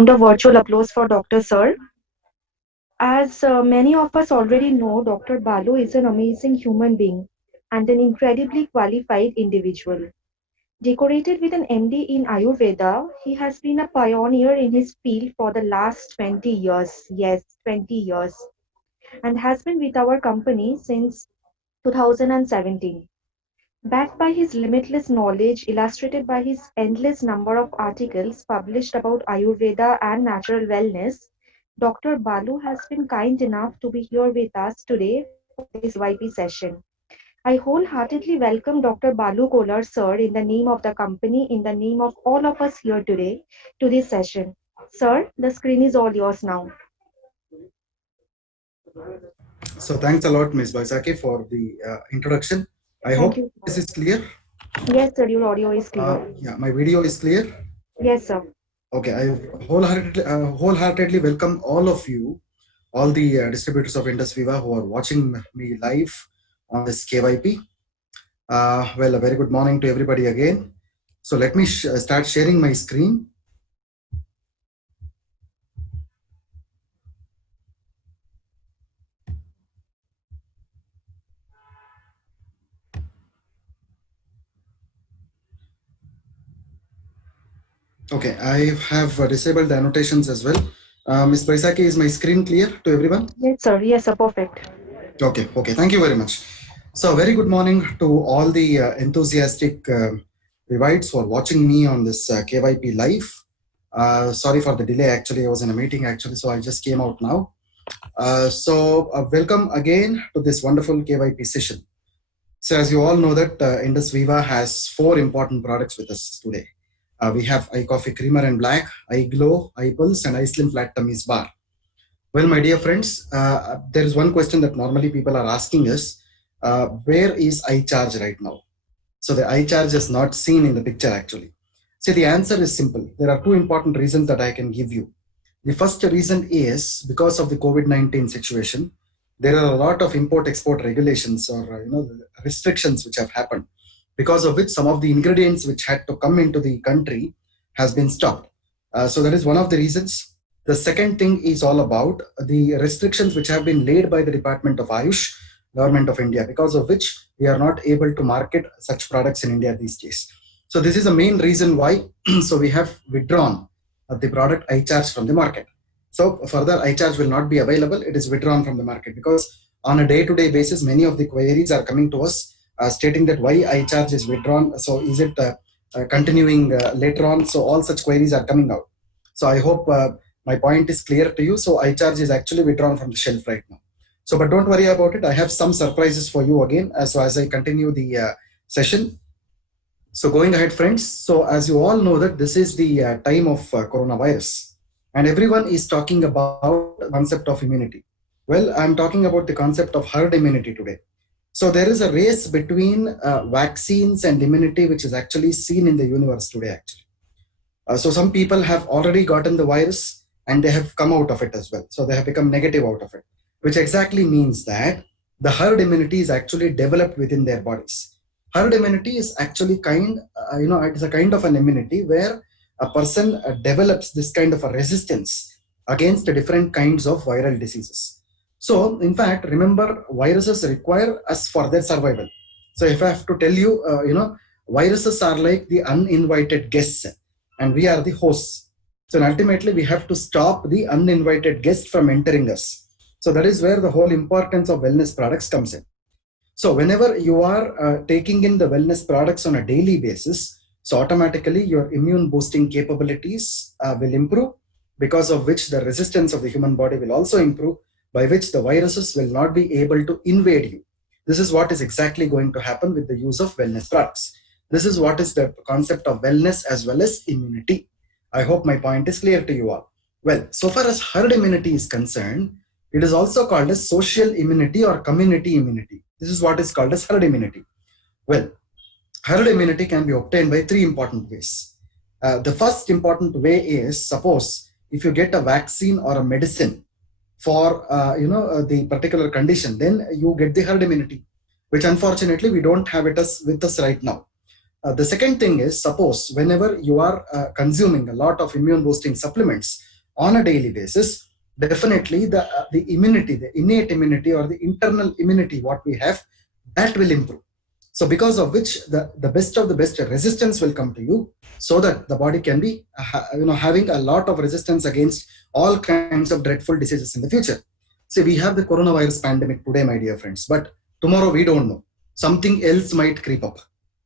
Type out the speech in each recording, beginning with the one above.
round of virtual applause for Dr. Sir. As many of us already know, Dr. Balu is an amazing human being and an incredibly qualified individual. Decorated with an MD in Ayurveda, he has been a pioneer in his field for the last 20 years. Yes, 20 years. And has been with our company since 2017. Backed by his limitless knowledge, illustrated by his endless number of articles published about Ayurveda and natural wellness, Dr. Balu has been kind enough to be here with us today for this KYP session. I wholeheartedly welcome Dr. Balu Kolar, sir, in the name of the company, in the name of all of us here today, to this session. Sir, the screen is all yours now. So thanks a lot, Ms. Baisaki, for the introduction. I Thank hope you. this is clear. Yes, sir, your audio is clear. Yeah, my video is clear. Yes, sir. Okay, I wholeheartedly welcome all of you, all the distributors of INDUSVIVA who are watching me live on this KYP. Well, a very good morning to everybody again. So let me start sharing my screen. Okay, I have disabled the annotations as well. Ms. Baisaki, is my screen clear to everyone? Yes, sir. Yes, sir. Perfect. Okay, thank you very much. So, very good morning to all the enthusiastic Revites who are watching me on this KYP live. Sorry for the delay, actually, I was in a meeting actually, so I just came out now. Welcome again to this wonderful KYP session. So, as you all know that INDUSVIVA has 4 important products with us today. We have iCoffee Creamer and Black, iGlow, iPulse, and iSlim Flat Tummies Bar. Well, my dear friends, there is one question that normally people are asking us, where is iCharge right now? So the iCharge is not seen in the picture actually. See, the answer is simple. There are 2 important reasons that I can give you. The first reason is because of the COVID-19 situation, there are a lot of import-export regulations or restrictions which have happened, because of which some of the ingredients which had to come into the country has been stopped. So that is one of the reasons. The second thing is all about the restrictions which have been laid by the Department of Ayush, Government of India, because of which we are not able to market such products in India these days. So this is the main reason why so we have withdrawn the product iCharge from the market. So further iCharge will not be available. It is withdrawn from the market because on a day-to-day basis, many of the queries are coming to us stating that why iCharge is withdrawn. So is it continuing later on? So all such queries are coming out. So I hope my point is clear to you. So iCharge is actually withdrawn from the shelf right now. So, but don't worry about it. I have some surprises for you again as I continue the session. So going ahead, friends. So as you all know that this is the time of coronavirus, and everyone is talking about concept of immunity. Well, I'm talking about the concept of herd immunity today. So there is a race between vaccines and immunity, which is actually seen in the universe today, actually. So some people have already gotten the virus and they have come out of it as well. So they have become negative out of it, which exactly means that the herd immunity is actually developed within their bodies. Herd immunity is actually it's a kind of an immunity where a person develops this kind of a resistance against different kinds of viral diseases. So in fact, remember, viruses require us for their survival. So if I have to tell you, viruses are like the uninvited guests and we are the hosts. So ultimately we have to stop the uninvited guest from entering us. So that is where the whole importance of wellness products comes in. So whenever you are taking in the wellness products on a daily basis, so automatically your immune boosting capabilities will improve, because of which the resistance of the human body will also improve, by which the viruses will not be able to invade you. This is what is exactly going to happen with the use of wellness products. This is what is the concept of wellness as well as immunity. I hope my point is clear to you all. Well, so far as herd immunity is concerned, it is also called as social immunity or community immunity. This is what is called as herd immunity. Well, herd immunity can be obtained by 3 important ways. The first important way is, suppose if you get a vaccine or a medicine for the particular condition, then you get the herd immunity, which unfortunately we don't have it with us right now. The second thing is, suppose whenever you are consuming a lot of immune boosting supplements, on a daily basis, definitely the immunity, the innate immunity or the internal immunity what we have, that will improve. So because of which the best of the best resistance will come to you, so that the body can be having a lot of resistance against all kinds of dreadful diseases in the future. See, we have the coronavirus pandemic today, my dear friends, but tomorrow we don't know. Something else might creep up.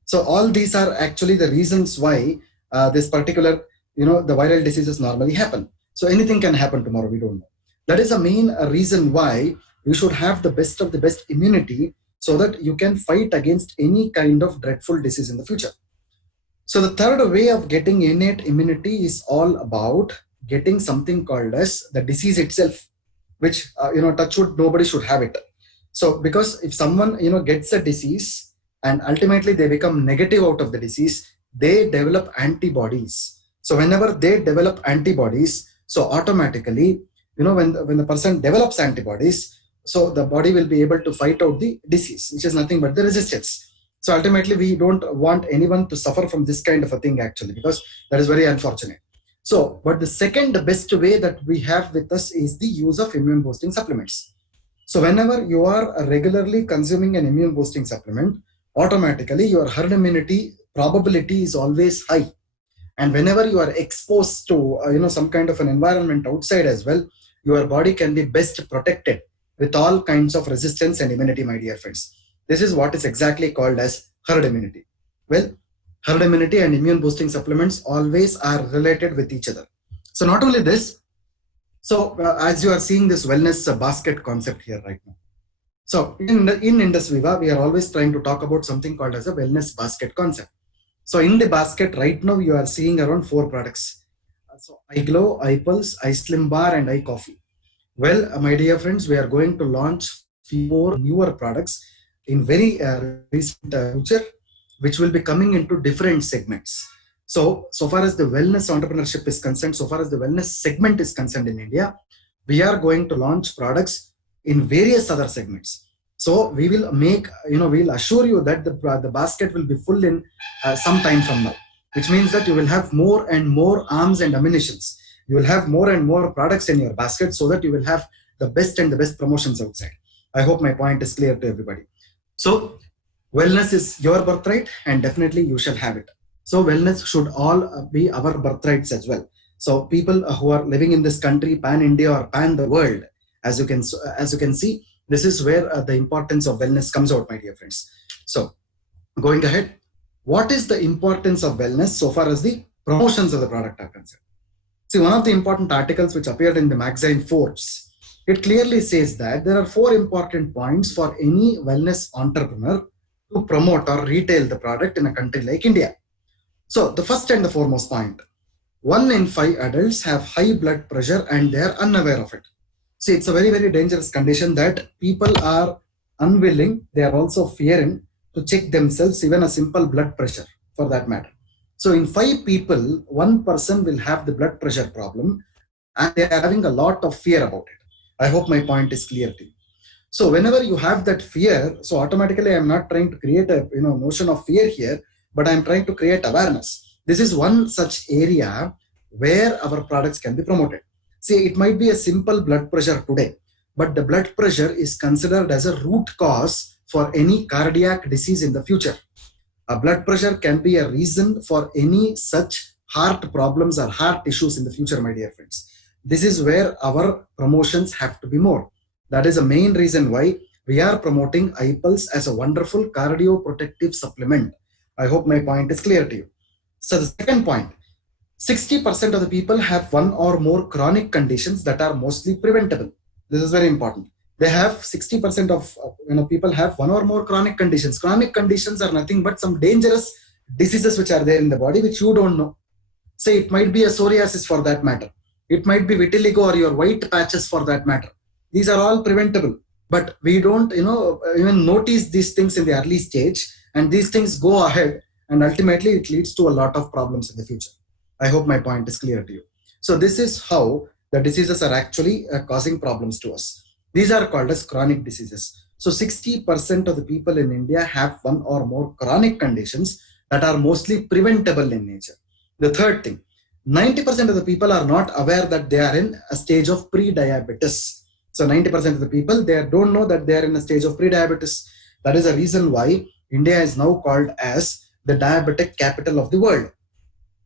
So all these are actually the reasons why this particular, the viral diseases normally happen. So anything can happen tomorrow, we don't know. That is the main reason why you should have the best of the best immunity, so that you can fight against any kind of dreadful disease in the future. So the third way of getting innate immunity is all about getting something called as the disease itself, which touch wood, nobody should have it. So because if someone gets a disease and ultimately they become negative out of the disease, they develop antibodies. So whenever they develop antibodies, so automatically, when the person develops antibodies, so the body will be able to fight out the disease, which is nothing but the resistance. So ultimately, we don't want anyone to suffer from this kind of a thing actually, because that is very unfortunate. So, but the second best way that we have with us is the use of immune boosting supplements. So whenever you are regularly consuming an immune boosting supplement, automatically your herd immunity probability is always high. And whenever you are exposed to some kind of an environment outside as well, your body can be best protected with all kinds of resistance and immunity, my dear friends. This is what is exactly called as herd immunity. Well, herd immunity and immune boosting supplements always are related with each other. So not only this, so as you are seeing this wellness basket concept here right now. So in IndusViva, we are always trying to talk about something called as a wellness basket concept. So in the basket right now, you are seeing around 4 products. So iGlow, iPulse, iSlim Bar, and iCoffee. Well, my dear friends, we are going to launch few more newer products in very recent future, which will be coming into different segments. So far as the wellness entrepreneurship is concerned, so far as the wellness segment is concerned in India, we are going to launch products in various other segments. So we will make, we'll assure you that the basket will be full in some time from now, which means that you will have more and more arms and ammunitions. You will have more and more products in your basket, so that you will have the best and the best promotions outside. I hope my point is clear to everybody. So wellness is your birthright, and definitely you shall have it. So wellness should all be our birthrights as well. So people who are living in this country, pan India or pan the world, as you can see, this is where the importance of wellness comes out, my dear friends. So going ahead, what is the importance of wellness so far as the promotions of the product are concerned? See, one of the important articles which appeared in the magazine Forbes, it clearly says that there are 4 important points for any wellness entrepreneur to promote or retail the product in a country like India. So the first and the foremost point, 1 in 5 adults have high blood pressure and they are unaware of it. See, it's a very, very dangerous condition that people are unwilling, they are also fearing to check themselves, even a simple blood pressure for that matter. So in 5 people, 1 person will have the blood pressure problem, and they are having a lot of fear about it. I hope my point is clear to you. So whenever you have that fear, so automatically I'm not trying to create a notion of fear here, but I'm trying to create awareness. This is one such area where our products can be promoted. See, it might be a simple blood pressure today, but the blood pressure is considered as a root cause for any cardiac disease in the future. A blood pressure can be a reason for any such heart problems or heart issues in the future, my dear friends. This is where our promotions have to be more. That is the main reason why we are promoting iPulse as a wonderful cardio-protective supplement. I hope my point is clear to you. So the second point, 60% of the people have 1 or more chronic conditions that are mostly preventable. This is very important. They have 60% of people have 1 or more chronic conditions. Chronic conditions are nothing but some dangerous diseases which are there in the body which you don't know. Say it might be a psoriasis for that matter. It might be vitiligo or your white patches for that matter. These are all preventable, but we don't even notice these things in the early stage, and these things go ahead, and ultimately it leads to a lot of problems in the future. I hope my point is clear to you. So this is how the diseases are actually causing problems to us. These are called as chronic diseases. So 60% of the people in India have 1 or more chronic conditions that are mostly preventable in nature. The third thing, 90% of the people are not aware that they are in a stage of pre-diabetes. So 90% of the people, they don't know that they are in a stage of pre-diabetes. That is the reason why India is now called as the diabetic capital of the world,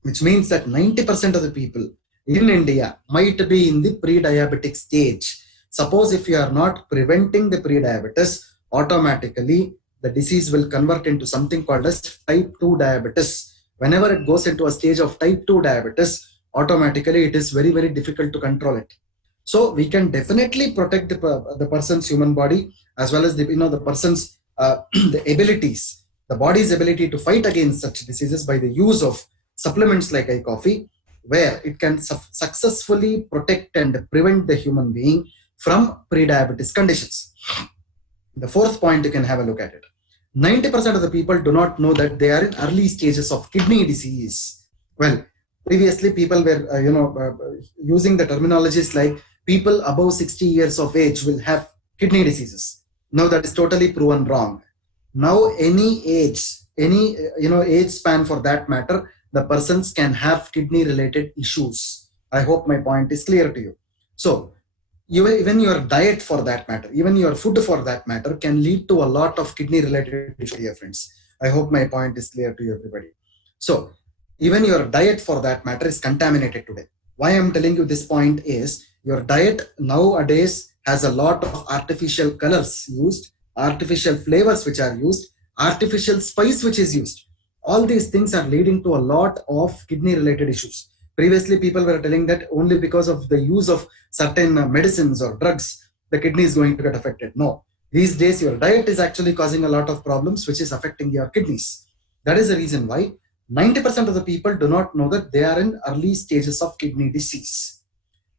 which means that 90% of the people in India might be in the pre-diabetic stage. Suppose if you are not preventing the pre-diabetes, automatically the disease will convert into something called as type 2 diabetes. Whenever it goes into a stage of type 2 diabetes, automatically it is very, very difficult to control it. So we can definitely protect the person's human body, as well as the person's the abilities, the body's ability to fight against such diseases by the use of supplements like iCoffee, where it can successfully protect and prevent the human being from pre-diabetes conditions. The fourth point, you can have a look at it. 90% of the people do not know that they are in early stages of kidney disease. Well, previously people were using the terminologies like people above 60 years of age will have kidney diseases. Now that is totally proven wrong. Now any age, any age span for that matter, the persons can have kidney related issues. I hope my point is clear to you. So even your diet for that matter, even your food for that matter, can lead to a lot of kidney related issues, dear friends. I hope my point is clear to you, everybody. So even your diet for that matter is contaminated today. Why I'm telling you this point is, your diet nowadays has a lot of artificial colors used, artificial flavors which are used, artificial spice which is used. All these things are leading to a lot of kidney related issues. Previously people were telling that only because of the use of certain medicines or drugs the kidney is going to get affected. No, these days your diet is actually causing a lot of problems which is affecting your kidneys. That is the reason why 90% of the people do not know that they are in early stages of kidney disease.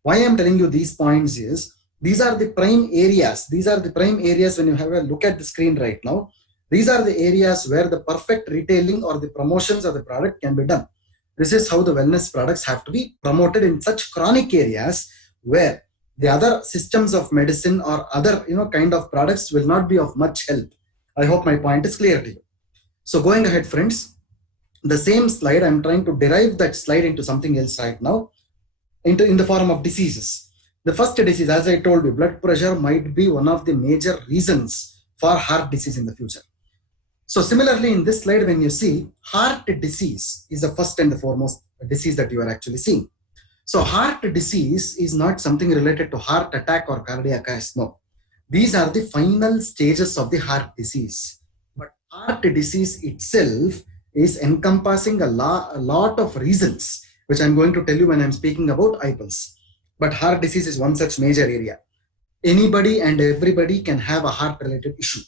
Why I'm telling you these points is, these are the prime areas. These are the prime areas when you have a look at the screen right now. These are the areas where the perfect retailing or the promotions of the product can be done. This is how the wellness products have to be promoted in such chronic areas where the other systems of medicine or other kind of products will not be of much help. I hope my point is clear to you. So going ahead, friends, the same slide, I'm trying to derive that slide into something else right now, into in the form of diseases. The first disease, as I told you, blood pressure might be one of the major reasons for heart disease in the future. So similarly, in this slide, when you see, heart disease is the first and the foremost disease that you are actually seeing. So heart disease is not something related to heart attack or cardiac arrest. No, these are the final stages of the heart disease. But heart disease itself is encompassing a lot of reasons, which I'm going to tell you when I'm speaking about iPulse. But heart disease is one such major area. Anybody and everybody can have a heart related issue.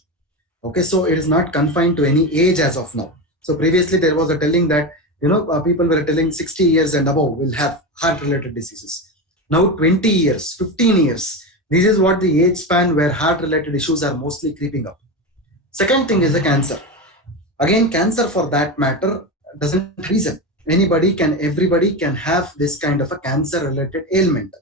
Okay, so it is not confined to any age as of now. So previously there was a telling that people were telling 60 years and above will have heart related diseases. Now 20 years, 15 years, this is what the age span where heart related issues are mostly creeping up. Second thing is the cancer. Again, cancer for that matter doesn't have reason. Everybody can have this kind of a cancer related ailment.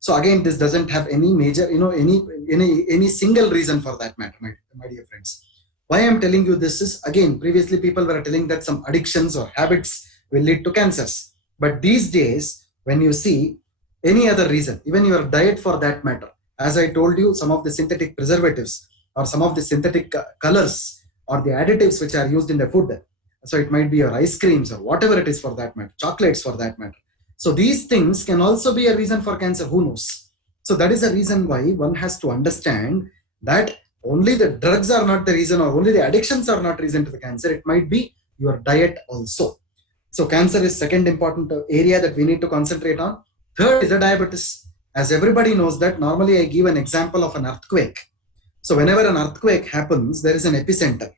So again, this doesn't have any major, any single reason for that matter, my dear friends. Why I'm telling you this is, again, previously people were telling that some addictions or habits will lead to cancers. But these days, when you see any other reason, even your diet for that matter, as I told you, some of the synthetic preservatives or some of the synthetic colors or the additives which are used in the food. So it might be your ice creams or whatever it is for that matter, chocolates for that matter. So these things can also be a reason for cancer, who knows? So that is the reason why one has to understand that only the drugs are not the reason, or only the addictions are not reason to the cancer. It might be your diet also. So cancer is second important area that we need to concentrate on. Third is the diabetes. As everybody knows that normally I give an example of an earthquake. So whenever an earthquake happens, there is an epicenter.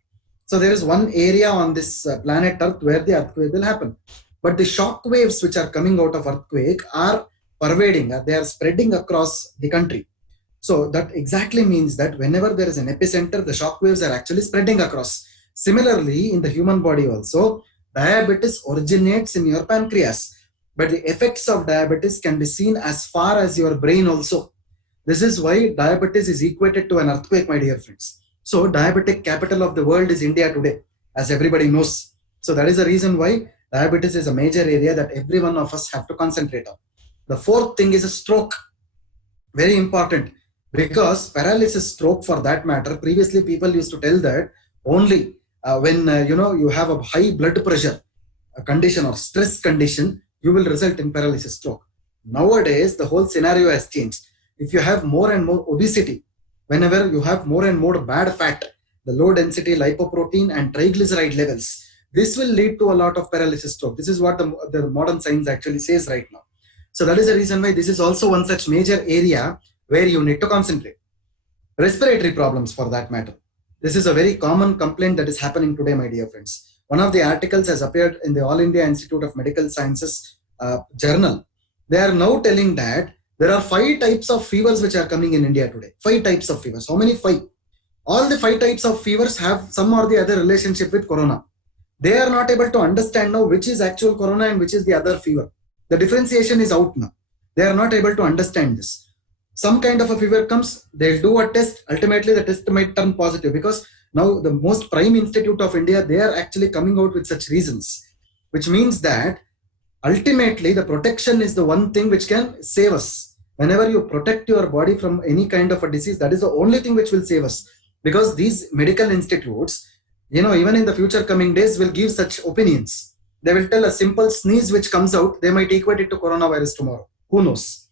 So there is one area on this planet Earth where the earthquake will happen. But the shock waves which are coming out of earthquake are pervading, they are spreading across the country. So that exactly means that whenever there is an epicenter, the shock waves are actually spreading across. Similarly, in the human body also, diabetes originates in your pancreas. But the effects of diabetes can be seen as far as your brain also. This is why diabetes is equated to an earthquake, my dear friends. So diabetic capital of the world is India today, as everybody knows. So that is the reason why Diabetes is a major area that every one of us have to concentrate on. The fourth thing is a stroke. Very important, because paralysis, stroke for that matter, previously people used to tell that only when you have a high blood pressure condition or stress condition, you will result in paralysis, stroke. Nowadays, the whole scenario has changed. If you have more and more obesity, whenever you have more and more bad fat, the low density lipoprotein and triglyceride levels, this will lead to a lot of paralysis, stroke. This is what the modern science actually says right now. So that is the reason why this is also one such major area where you need to concentrate. Respiratory problems, for that matter. This is a very common complaint that is happening today, my dear friends. One of the articles has appeared in the All India Institute of Medical Sciences journal. They are now telling that there are 5 types of fevers which are coming in India today. 5 types of fevers. How many? 5. All the 5 types of fevers have some or the other relationship with corona. They are not able to understand now which is actual corona and which is the other fever. The differentiation is out now. They are not able to understand this. Some kind of a fever comes, they'll do a test. Ultimately, the test might turn positive, because now the most prime institute of India, they are actually coming out with such reasons, which means that ultimately the protection is the one thing which can save us. Whenever you protect your body from any kind of a disease, that is the only thing which will save us. Because these medical institutes, even in the future coming days, will give such opinions. They will tell a simple sneeze which comes out, they might equate it to coronavirus tomorrow. Who knows?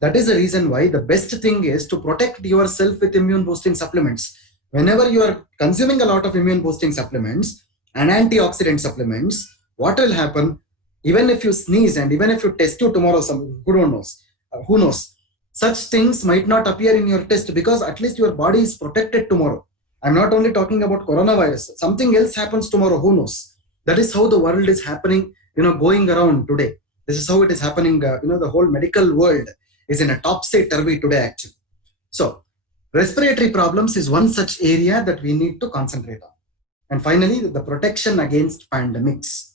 That is the reason why the best thing is to protect yourself with immune boosting supplements. Whenever you are consuming a lot of immune boosting supplements and antioxidant supplements, what will happen? Even if you sneeze and even if you test you tomorrow, who knows? Such things might not appear in your test, because at least your body is protected tomorrow. I'm not only talking about coronavirus. Something else happens tomorrow. Who knows? That is how the world is happening, going around today. This is how it is happening. The whole medical world is in a topsy-turvy today, actually. So, respiratory problems is one such area that we need to concentrate on. And finally, the protection against pandemics.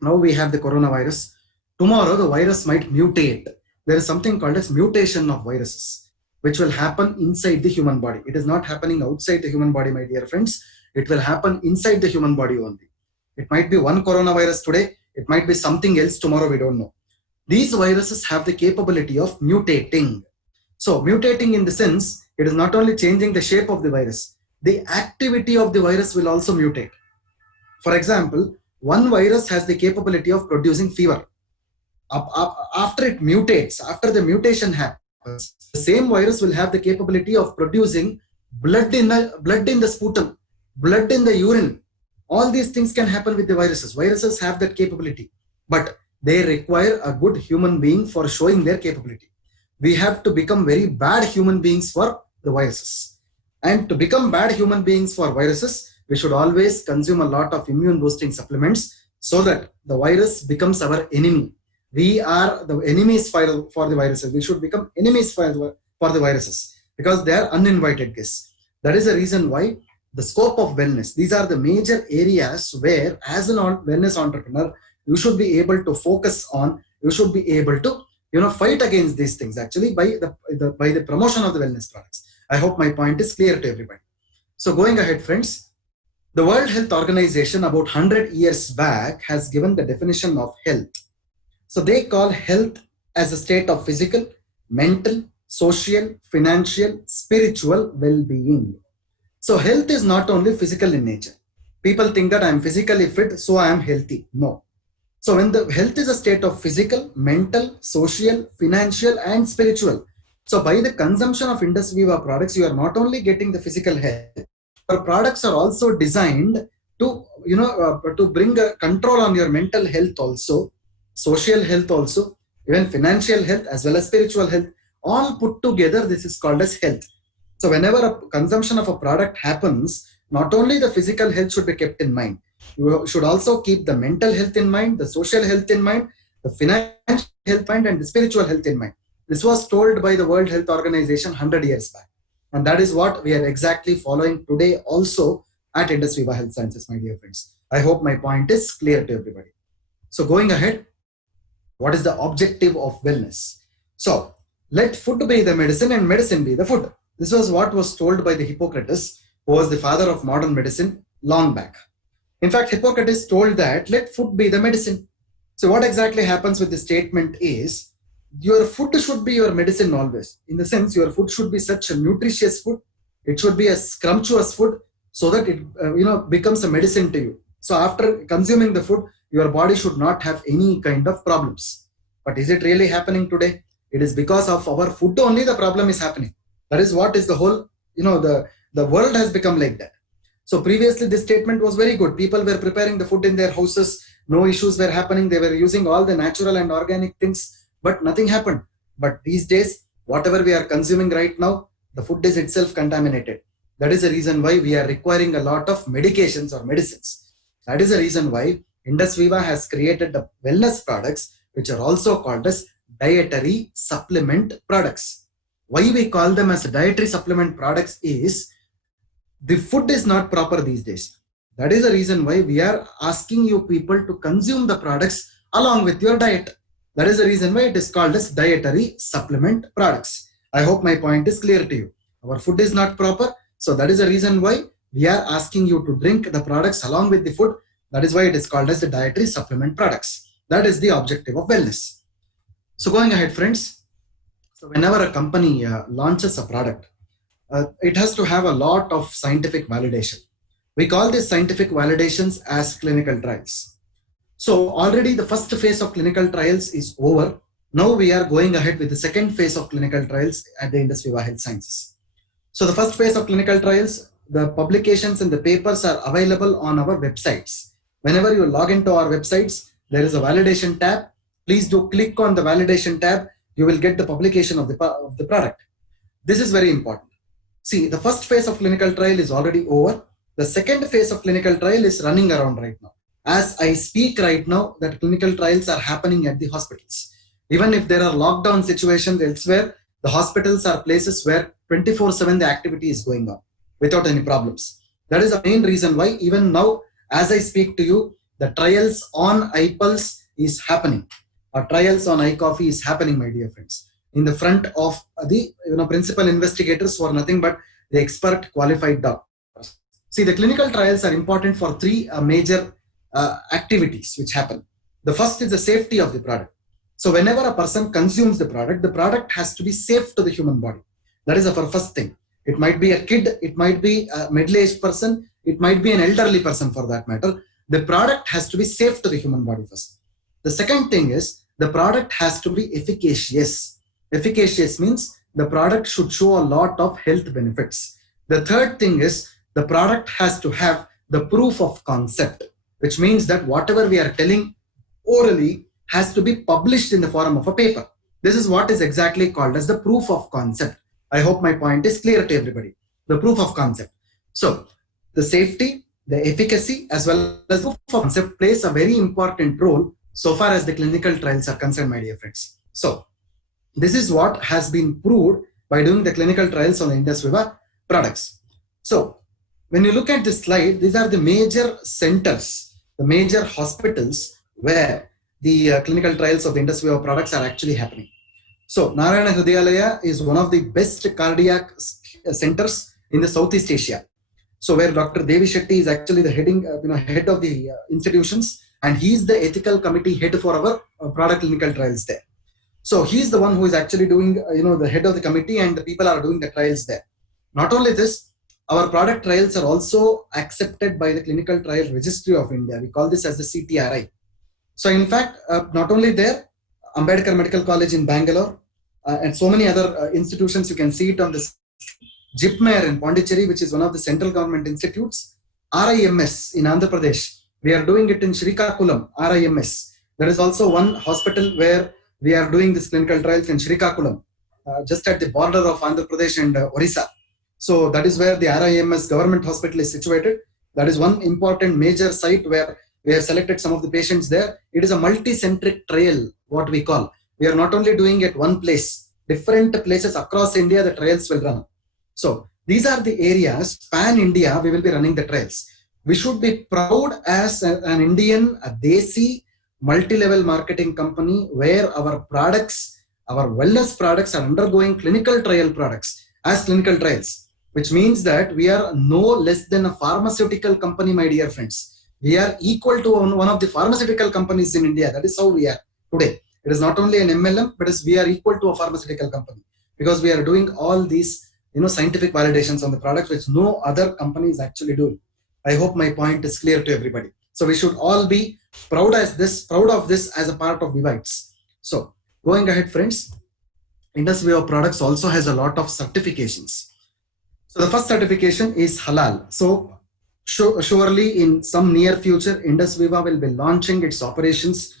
Now we have the coronavirus. Tomorrow, the virus might mutate. There is something called as mutation of viruses, which will happen inside the human body. It is not happening outside the human body, my dear friends. It will happen inside the human body only. It might be one coronavirus today. It might be something else tomorrow. We don't know. These viruses have the capability of mutating. So mutating in the sense, it is not only changing the shape of the virus, the activity of the virus will also mutate. For example, one virus has the capability of producing fever. After it mutates, after the mutation happens, the same virus will have the capability of producing blood in the sputum, blood in the urine. All these things can happen with the viruses. Viruses have that capability, but they require a good human being for showing their capability. We have to become very bad human beings for the viruses. And to become bad human beings for viruses, we should always consume a lot of immune boosting supplements so that the virus becomes our enemy. We are the enemies for the viruses. We should become enemies for the viruses, because they are uninvited guests. That is the reason why the scope of wellness, these are the major areas where, as a wellness entrepreneur, you should be able to focus on. You should be able to fight against these things, actually, by the promotion of the wellness products. I hope my point is clear to everybody. So going ahead, friends, the World Health Organization about 100 years back has given the definition of health. So they call health as a state of physical, mental, social, financial, spiritual well-being. So health is not only physical in nature. People think that I am physically fit, so I am healthy. No. So when the health is a state of physical, mental, social, financial, and spiritual. So by the consumption of INDUSVIVA products, you are not only getting the physical health, our products are also designed to, to bring a control on your mental health also, social health also, even financial health as well as spiritual health, all put together. This is called as health. So whenever a consumption of a product happens, not only the physical health should be kept in mind, you should also keep the mental health in mind, the social health in mind, the financial health in mind, and the spiritual health in mind. This was told by the World Health Organization 100 years back. And that is what we are exactly following today also at INDUSVIVA Health Sciences, my dear friends. I hope my point is clear to everybody. So going ahead, what is the objective of wellness? So let food be the medicine and medicine be the food. This was what was told by the Hippocrates, who was the father of modern medicine long back. In fact, Hippocrates told that let food be the medicine. So what exactly happens with this statement is your food should be your medicine always. In the sense, your food should be such a nutritious food. It should be a scrumptious food so that it becomes a medicine to you. So after consuming the food, your body should not have any kind of problems. But is it really happening today? It is because of our food only the problem is happening. That is what is the whole, the world has become like that. So previously this statement was very good. People were preparing the food in their houses. No issues were happening. They were using all the natural and organic things, but nothing happened. But these days, whatever we are consuming right now, the food is itself contaminated. That is the reason why we are requiring a lot of medications or medicines. That is the reason why IndusViva has created the wellness products, which are also called as dietary supplement products. Why we call them as dietary supplement products is the food is not proper these days. That is the reason why we are asking you people to consume the products along with your diet. That is the reason why it is called as dietary supplement products. I hope my point is clear to you. Our food is not proper. So that is the reason why we are asking you to drink the products along with the food. That is why it is called as the dietary supplement products. That is the objective of wellness. So going ahead, friends. So whenever a company launches a product, it has to have a lot of scientific validation. We call these scientific validations as clinical trials. So already the first phase of clinical trials is over. Now we are going ahead with the second phase of clinical trials at the IndusViva Health Sciences. So the first phase of clinical trials, the publications and the papers are available on our websites. Whenever you log into our websites, there is a validation tab. Please do click on the validation tab. You will get the publication of the product. This is very important. See, the first phase of clinical trial is already over. The second phase of clinical trial is running around right now. As I speak right now, that clinical trials are happening at the hospitals. Even if there are lockdown situations elsewhere, the hospitals are places where 24/7 the activity is going on without any problems. That is the main reason why even now, as I speak to you, the trials on iPulse is happening. Or trials on iCoffee is happening, my dear friends, in the front of the principal investigators who are nothing but the expert qualified doctors. See, the clinical trials are important for three major activities which happen. The first is the safety of the product. So whenever a person consumes the product has to be safe to the human body. That is the first thing. It might be a kid, it might be a middle-aged person, it might be an elderly person for that matter. The product has to be safe to the human body first. The second thing is the product has to be efficacious. Efficacious means the product should show a lot of health benefits. The third thing is the product has to have the proof of concept, which means that whatever we are telling orally has to be published in the form of a paper. This is what is exactly called as the proof of concept. I hope my point is clear to everybody. The proof of concept. So the safety, the efficacy, as well as proof of concept plays a very important role so far as the clinical trials are concerned, my dear friends. So this is what has been proved by doing the clinical trials on the IndusViva products. So when you look at this slide, these are the major centers, the major hospitals where the clinical trials of the IndusViva products are actually happening. So Narayana Hrudayalaya is one of the best cardiac centers in the Southeast Asia. So where Dr. Devi Shetty is actually the head of the institutions, and he is the ethical committee head for our product clinical trials there. So he's the one who is actually doing, the head of the committee, and the people are doing the trials there. Not only this, our product trials are also accepted by the Clinical Trial Registry of India. We call this as the CTRI. So in fact, not only there, Ambedkar Medical College in Bangalore, and so many other institutions, you can see it on this. JIPMER in Pondicherry, which is one of the central government institutes. RIMS in Andhra Pradesh. We are doing it in Srikakulam, RIMS. There is also one hospital where we are doing this clinical trials in Srikakulam, just at the border of Andhra Pradesh and Orissa. So that is where the RIMS government hospital is situated. That is one important major site where we have selected some of the patients there. It is a multi-centric trial, what we call. We are not only doing it one place, different places across India, the trials will run. So these are the areas, pan-India, we will be running the trials. We should be proud as an Indian, a Desi, multi-level marketing company where our products, our wellness products are undergoing clinical trial products as clinical trials, which means that we are no less than a pharmaceutical company, my dear friends. We are equal to one of the pharmaceutical companies in India. That is how we are today. It is not only an MLM, but we are equal to a pharmaceutical company because we are doing all these scientific validations on the products which no other company is actually doing. I hope my point is clear to everybody. So we should all be proud of this as a part of Vivites. So going ahead, friends, INDUSVIVA products also has a lot of certifications. So the first certification is halal. So surely in some near future, INDUSVIVA will be launching its operations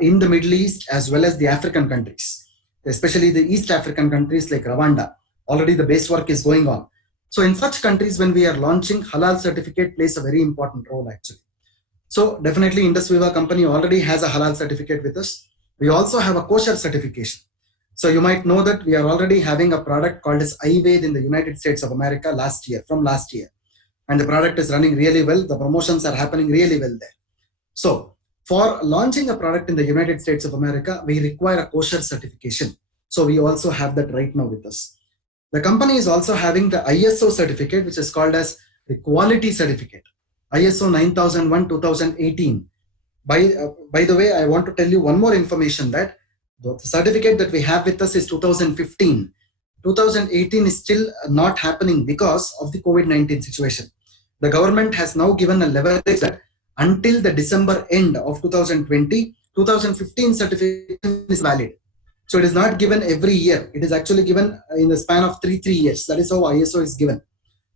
in the Middle East as well as the African countries, especially the East African countries like Rwanda. Already the base work is going on. So in such countries, when we are launching, halal certificate plays a very important role actually. So definitely INDUSVIVA company already has a halal certificate with us. We also have a kosher certification. So you might know that we are already having a product called as iWaid in the United States of America from last year. And the product is running really well. The promotions are happening really well there. So for launching a product in the United States of America, we require a kosher certification. So we also have that right now with us. The company is also having the ISO certificate, which is called as the quality certificate, ISO 9001-2018. By the way, I want to tell you one more information that the certificate that we have with us is 2015. 2018 is still not happening because of the COVID-19 situation. The government has now given a leverage that until the December end of 2020, 2015 certification is valid. So it is not given every year. It is actually given in the span of 3 years. That is how ISO is given.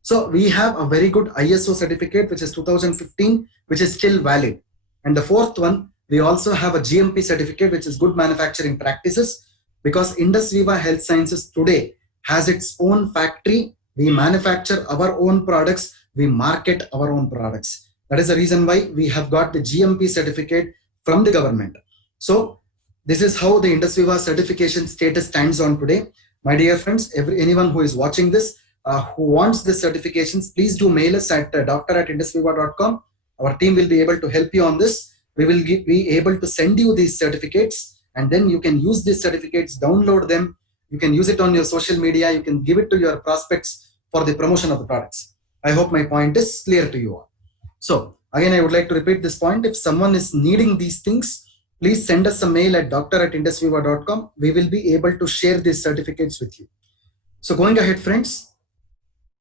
So we have a very good ISO certificate, which is 2015, which is still valid. And the fourth one, we also have a GMP certificate, which is good manufacturing practices, because INDUSVIVA Health Sciences today has its own factory. We manufacture our own products. We market our own products. That is the reason why we have got the GMP certificate from the government. So this is how the INDUSVIVA certification status stands on today. My dear friends, anyone who is watching this, who wants the certifications, please do mail us at doctor@indusviva.com. Our team will be able to help you on this. We will be able to send you these certificates, and then you can use these certificates, download them. You can use it on your social media. You can give it to your prospects for the promotion of the products. I hope my point is clear to you all. So again, I would like to repeat this point. If someone is needing these things, please send us a mail at doctor@indusviva.com. We will be able to share these certificates with you. So going ahead, friends.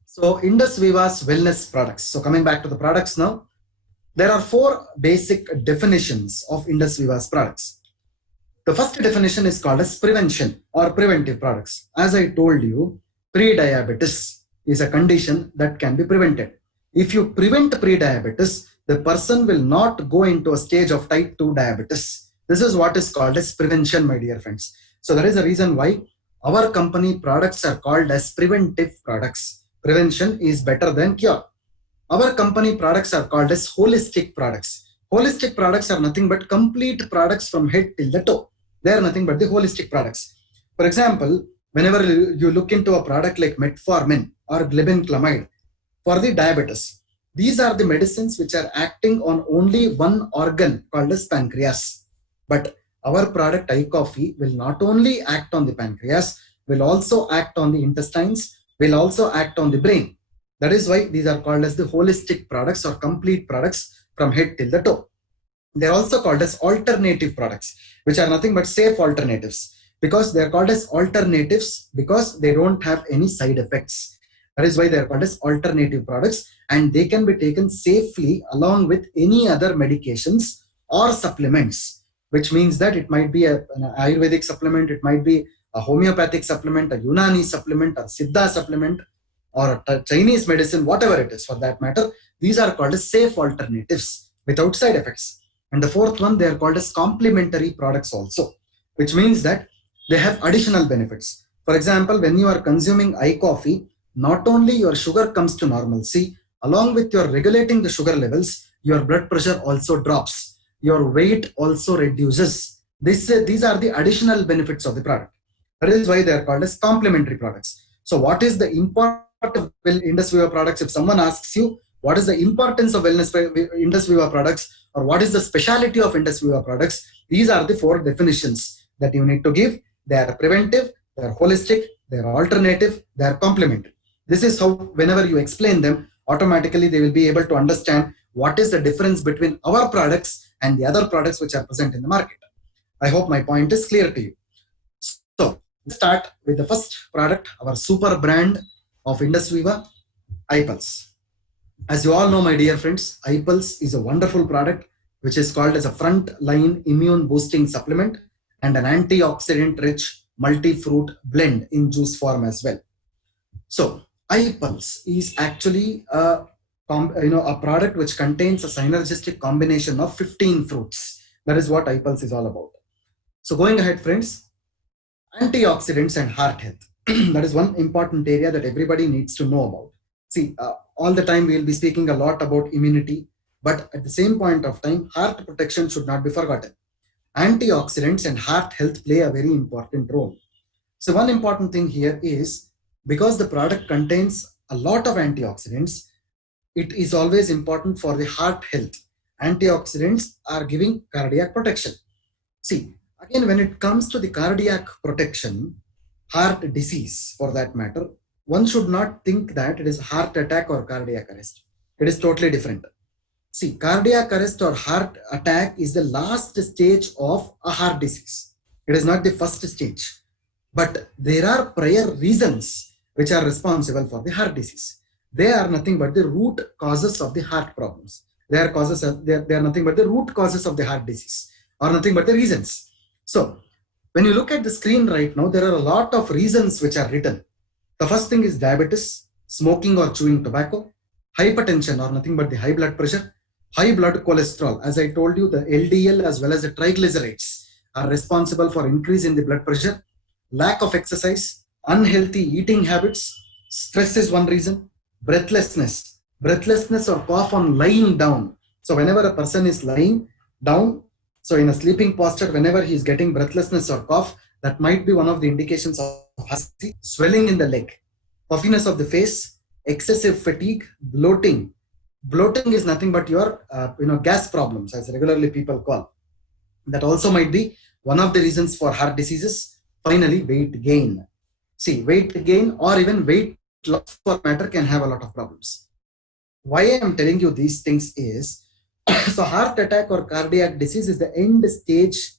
So INDUSVIVA'S wellness products. So coming back to the products now, there are 4 basic definitions of INDUSVIVA'S products. The first definition is called as prevention or preventive products. As I told you, pre-diabetes is a condition that can be prevented. If you prevent pre-diabetes, the person will not go into a stage of type 2 diabetes. This is what is called as prevention, my dear friends. So that is the reason why our company products are called as preventive products. Prevention is better than cure. Our company products are called as holistic products. Holistic products are nothing but complete products from head till the toe. They are nothing but the holistic products. For example, whenever you look into a product like metformin or glibenclamide for the diabetes, these are the medicines which are acting on only one organ called as pancreas. But our product iCoffee will not only act on the pancreas, will also act on the intestines, will also act on the brain. That is why these are called as the holistic products or complete products from head till the toe. They are also called as alternative products, which are nothing but safe alternatives, because they are called as alternatives because they don't have any side effects. That is why they are called as alternative products, and they can be taken safely along with any other medications or supplements, which means that it might be an Ayurvedic supplement, it might be a homeopathic supplement, a Unani supplement, a Siddha supplement, or a Chinese medicine, whatever it is for that matter. These are called as safe alternatives without side effects. And the fourth one, they are called as complementary products also, which means that they have additional benefits. For example, when you are consuming iCoffee, not only your sugar comes to normalcy, along with your regulating the sugar levels, your blood pressure also drops. Your weight also reduces. These are the additional benefits of the product. That is why they are called as complementary products. So what is the importance of INDUSVIVA products? If someone asks you, what is the importance of INDUSVIVA products, or what is the speciality of INDUSVIVA products? These are the 4 definitions that you need to give. They are preventive, they are holistic, they are alternative, they are complementary. This is how, whenever you explain them, automatically they will be able to understand what is the difference between our products and the other products which are present in the market. I hope my point is clear to you. So let's start with the first product, our super brand of INDUSVIVA, iPulse. As you all know, my dear friends, iPulse is a wonderful product which is called as a front-line immune boosting supplement and an antioxidant-rich multi-fruit blend in juice form as well. So iPulse is actually a product which contains a synergistic combination of 15 fruits. That is what iPulse is all about. So going ahead, friends, antioxidants and heart health. That is one important area that everybody needs to know about. See, all the time we will be speaking a lot about immunity, but at the same point of time, heart protection should not be forgotten. Antioxidants and heart health play a very important role. So one important thing here is, because the product contains a lot of antioxidants, it is always important for the heart health. Antioxidants are giving cardiac protection. See, again, when it comes to the cardiac protection, heart disease for that matter, one should not think that it is heart attack or cardiac arrest. It is totally different. See, cardiac arrest or heart attack is the last stage of a heart disease. It is not the first stage. But there are prior reasons which are responsible for the heart disease. They are nothing but the root causes of the heart problems. They are nothing but the root causes of the heart disease, or nothing but the reasons. So when you look at the screen right now, there are a lot of reasons which are written. The first thing is diabetes, smoking or chewing tobacco, hypertension or nothing but the high blood pressure, high blood cholesterol. As I told you, the LDL as well as the triglycerides are responsible for increase in the blood pressure, lack of exercise, unhealthy eating habits, stress is one reason, breathlessness or cough on lying down. So whenever a person is lying down, so in a sleeping posture, whenever he is getting breathlessness or cough, that might be one of the indications of swelling in the leg, puffiness of the face, excessive fatigue, bloating. Bloating is nothing but your gas problems, as regularly people call. That also might be one of the reasons for heart diseases. Finally, weight gain. See, weight gain or even weight loss for matter can have a lot of problems. Why I am telling you these things is, so heart attack or cardiac disease is the end stage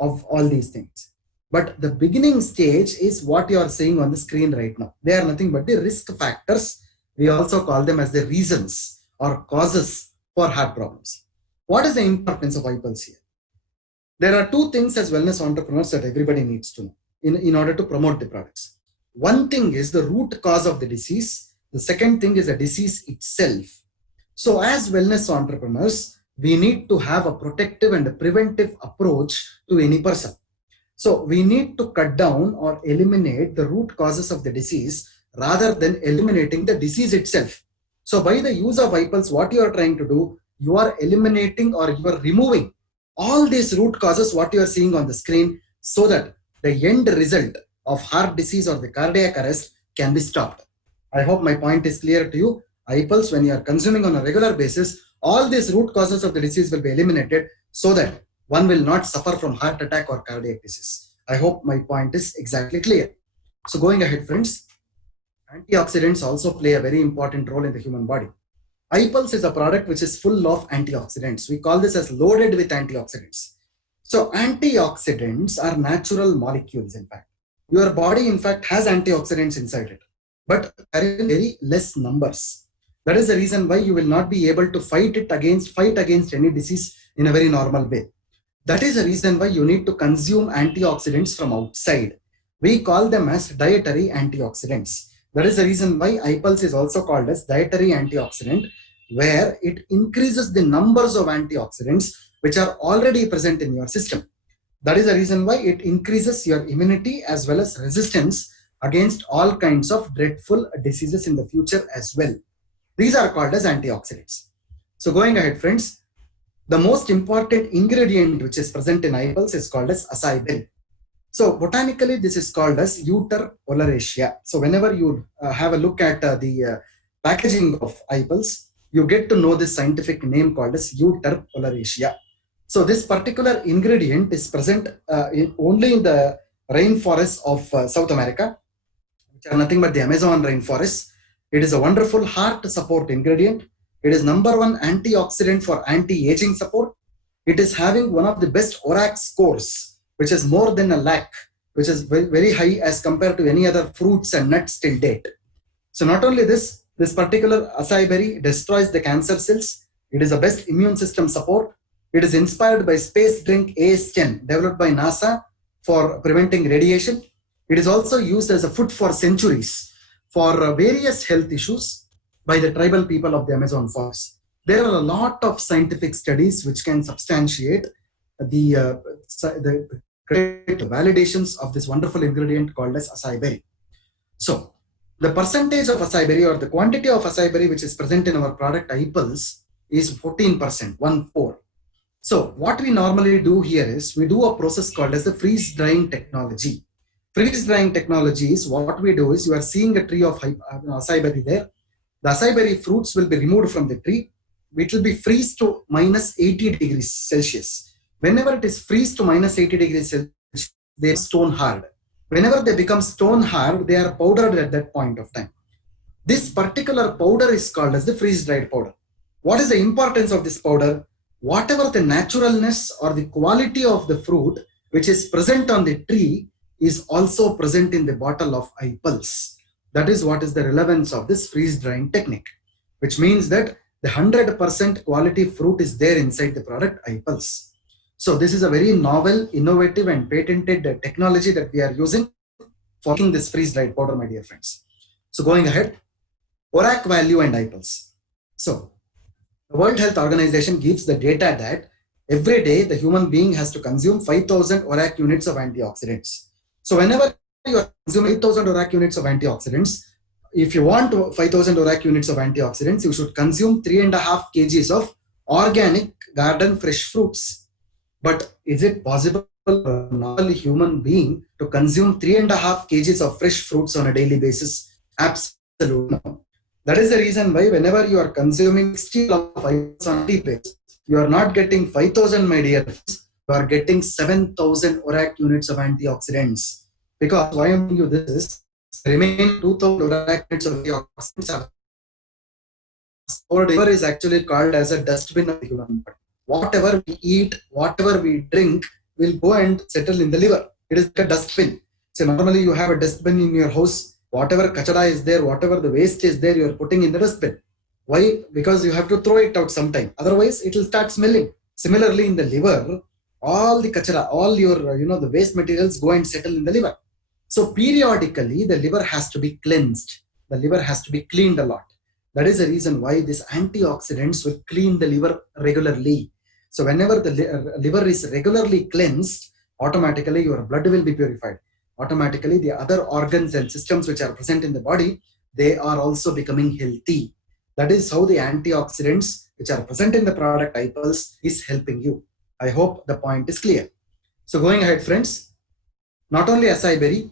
of all these things. But the beginning stage is what you are seeing on the screen right now. They are nothing but the risk factors. We also call them as the reasons or causes for heart problems. What is the importance of iPulse here? There are two things as wellness entrepreneurs that everybody needs to know in order to promote the products. One thing is the root cause of the disease. The second thing is the disease itself. So as wellness entrepreneurs, we need to have a protective and a preventive approach to any person. So we need to cut down or eliminate the root causes of the disease rather than eliminating the disease itself. So by the use of iPulse, what you are trying to do, you are eliminating or you are removing all these root causes, what you are seeing on the screen, so that the end result of heart disease or the cardiac arrest can be stopped. I hope my point is clear to you. iPulse, when you are consuming on a regular basis, all these root causes of the disease will be eliminated so that one will not suffer from heart attack or cardiac disease. I hope my point is exactly clear. So going ahead, friends, antioxidants also play a very important role in the human body. iPulse is a product which is full of antioxidants. We call this as loaded with antioxidants. So antioxidants are natural molecules, in fact. Your body, in fact, has antioxidants inside it, but are in very less numbers. That is the reason why you will not be able to fight against any disease in a very normal way. That is the reason why you need to consume antioxidants from outside. We call them as dietary antioxidants. That is the reason why iPulse is also called as dietary antioxidant, where it increases the numbers of antioxidants which are already present in your system. That is the reason why it increases your immunity as well as resistance against all kinds of dreadful diseases in the future as well. These are called as antioxidants. So going ahead, friends, the most important ingredient which is present in iPulse is called as Acai Berry. So botanically, this is called as Euterpe oleracea. So whenever you have a look at the packaging of iPulse, you get to know this scientific name called as Euterpe oleracea. So this particular ingredient is present only in the rainforests of South America, which are nothing but the Amazon rainforest. It is a wonderful heart support ingredient. It is number one antioxidant for anti-aging support. It is having one of the best ORAC scores, which is more than a lakh, which is very, very high as compared to any other fruits and nuts till date. So not only this particular acai berry destroys the cancer cells. It is the best immune system support. It is inspired by space drink AS10 developed by NASA for preventing radiation. It is also used as a food for centuries for various health issues by the tribal people of the Amazon forest. There are a lot of scientific studies which can substantiate the great validations of this wonderful ingredient called as acai berry. So the percentage of acai berry or the quantity of acai berry which is present in our product iPulse is 14%, 1/4. So what we normally do here is we do a process called as the freeze drying technology. Freeze drying technology is what we do is you are seeing a tree of acai berry there. The acai berry fruits will be removed from the tree. It will be freeze to minus 80 degrees Celsius. Whenever it is freeze to minus 80 degrees Celsius, they are stone hard. Whenever they become stone hard, they are powdered at that point of time. This particular powder is called as the freeze dried powder. What is the importance of this powder? Whatever the naturalness or the quality of the fruit which is present on the tree is also present in the bottle of iPulse. That is what is the relevance of this freeze drying technique, which means that the 100% quality fruit is there inside the product iPulse. So this is a very novel, innovative and patented technology that we are using for making this freeze dried powder, my dear friends. So going ahead, ORAC value and iPulse. So the World Health Organization gives the data that every day the human being has to consume 5,000 ORAC units of antioxidants. So whenever you are consuming 5,000 ORAC units of antioxidants, if you want 5,000 ORAC units of antioxidants, you should consume 3.5 kgs of organic garden fresh fruits. But is it possible for a normal human being to consume 3.5 kgs of fresh fruits on a daily basis? Absolutely no. That is the reason why whenever you are consuming 60 of iPulse on a daily basis, you are not getting 5,000, my dear friends. You are getting 7,000 ORAC units of antioxidants. Because why I'm telling you this is the remaining 2,000 ORAC units of antioxidants are our liver is actually called as a dustbin of the human body. Whatever we eat, whatever we drink will go and settle in the liver. It is like a dustbin. So normally you have a dustbin in your house. Whatever kachara is there, whatever the waste is there, you are putting in the dustbin. Why? Because you have to throw it out sometime. Otherwise, it will start smelling. Similarly, in the liver, all the kachara, all your the waste materials go and settle in the liver. So periodically, the liver has to be cleansed. The liver has to be cleaned a lot. That is the reason why these antioxidants will clean the liver regularly. So whenever the liver is regularly cleansed, automatically your blood will be purified. Automatically the other organs and systems which are present in the body, they are also becoming healthy. That is how the antioxidants which are present in the product iPulse is helping you. I hope the point is clear. So going ahead, friends, not only acai berry,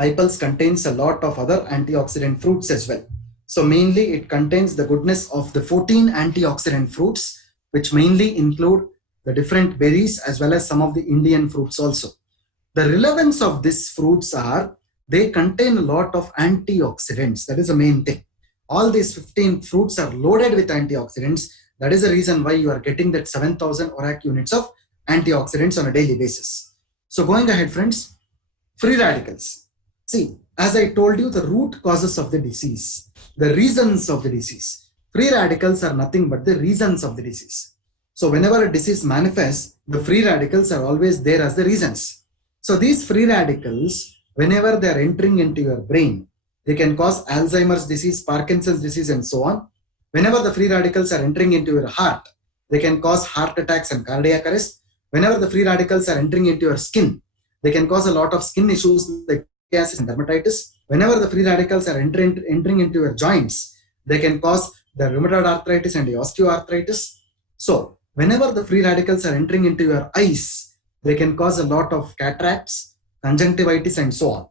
iPulse contains a lot of other antioxidant fruits as well. So mainly it contains the goodness of the 14 antioxidant fruits, which mainly include the different berries as well as some of the Indian fruits also. The relevance of these fruits are they contain a lot of antioxidants. That is the main thing. All these 15 fruits are loaded with antioxidants. That is the reason why you are getting that 7,000 ORAC units of antioxidants on a daily basis. So going ahead, friends, free radicals. See, as I told you, the root causes of the disease, the reasons of the disease. Free radicals are nothing but the reasons of the disease. So whenever a disease manifests, the free radicals are always there as the reasons. So these free radicals, whenever they are entering into your brain, they can cause Alzheimer's disease, Parkinson's disease, and so on. Whenever the free radicals are entering into your heart, they can cause heart attacks and cardiac arrest. Whenever the free radicals are entering into your skin, they can cause a lot of skin issues like psoriasis and dermatitis. Whenever the free radicals are entering into your joints, they can cause the rheumatoid arthritis and the osteoarthritis. So whenever the free radicals are entering into your eyes, they can cause a lot of cataracts, conjunctivitis, and so on.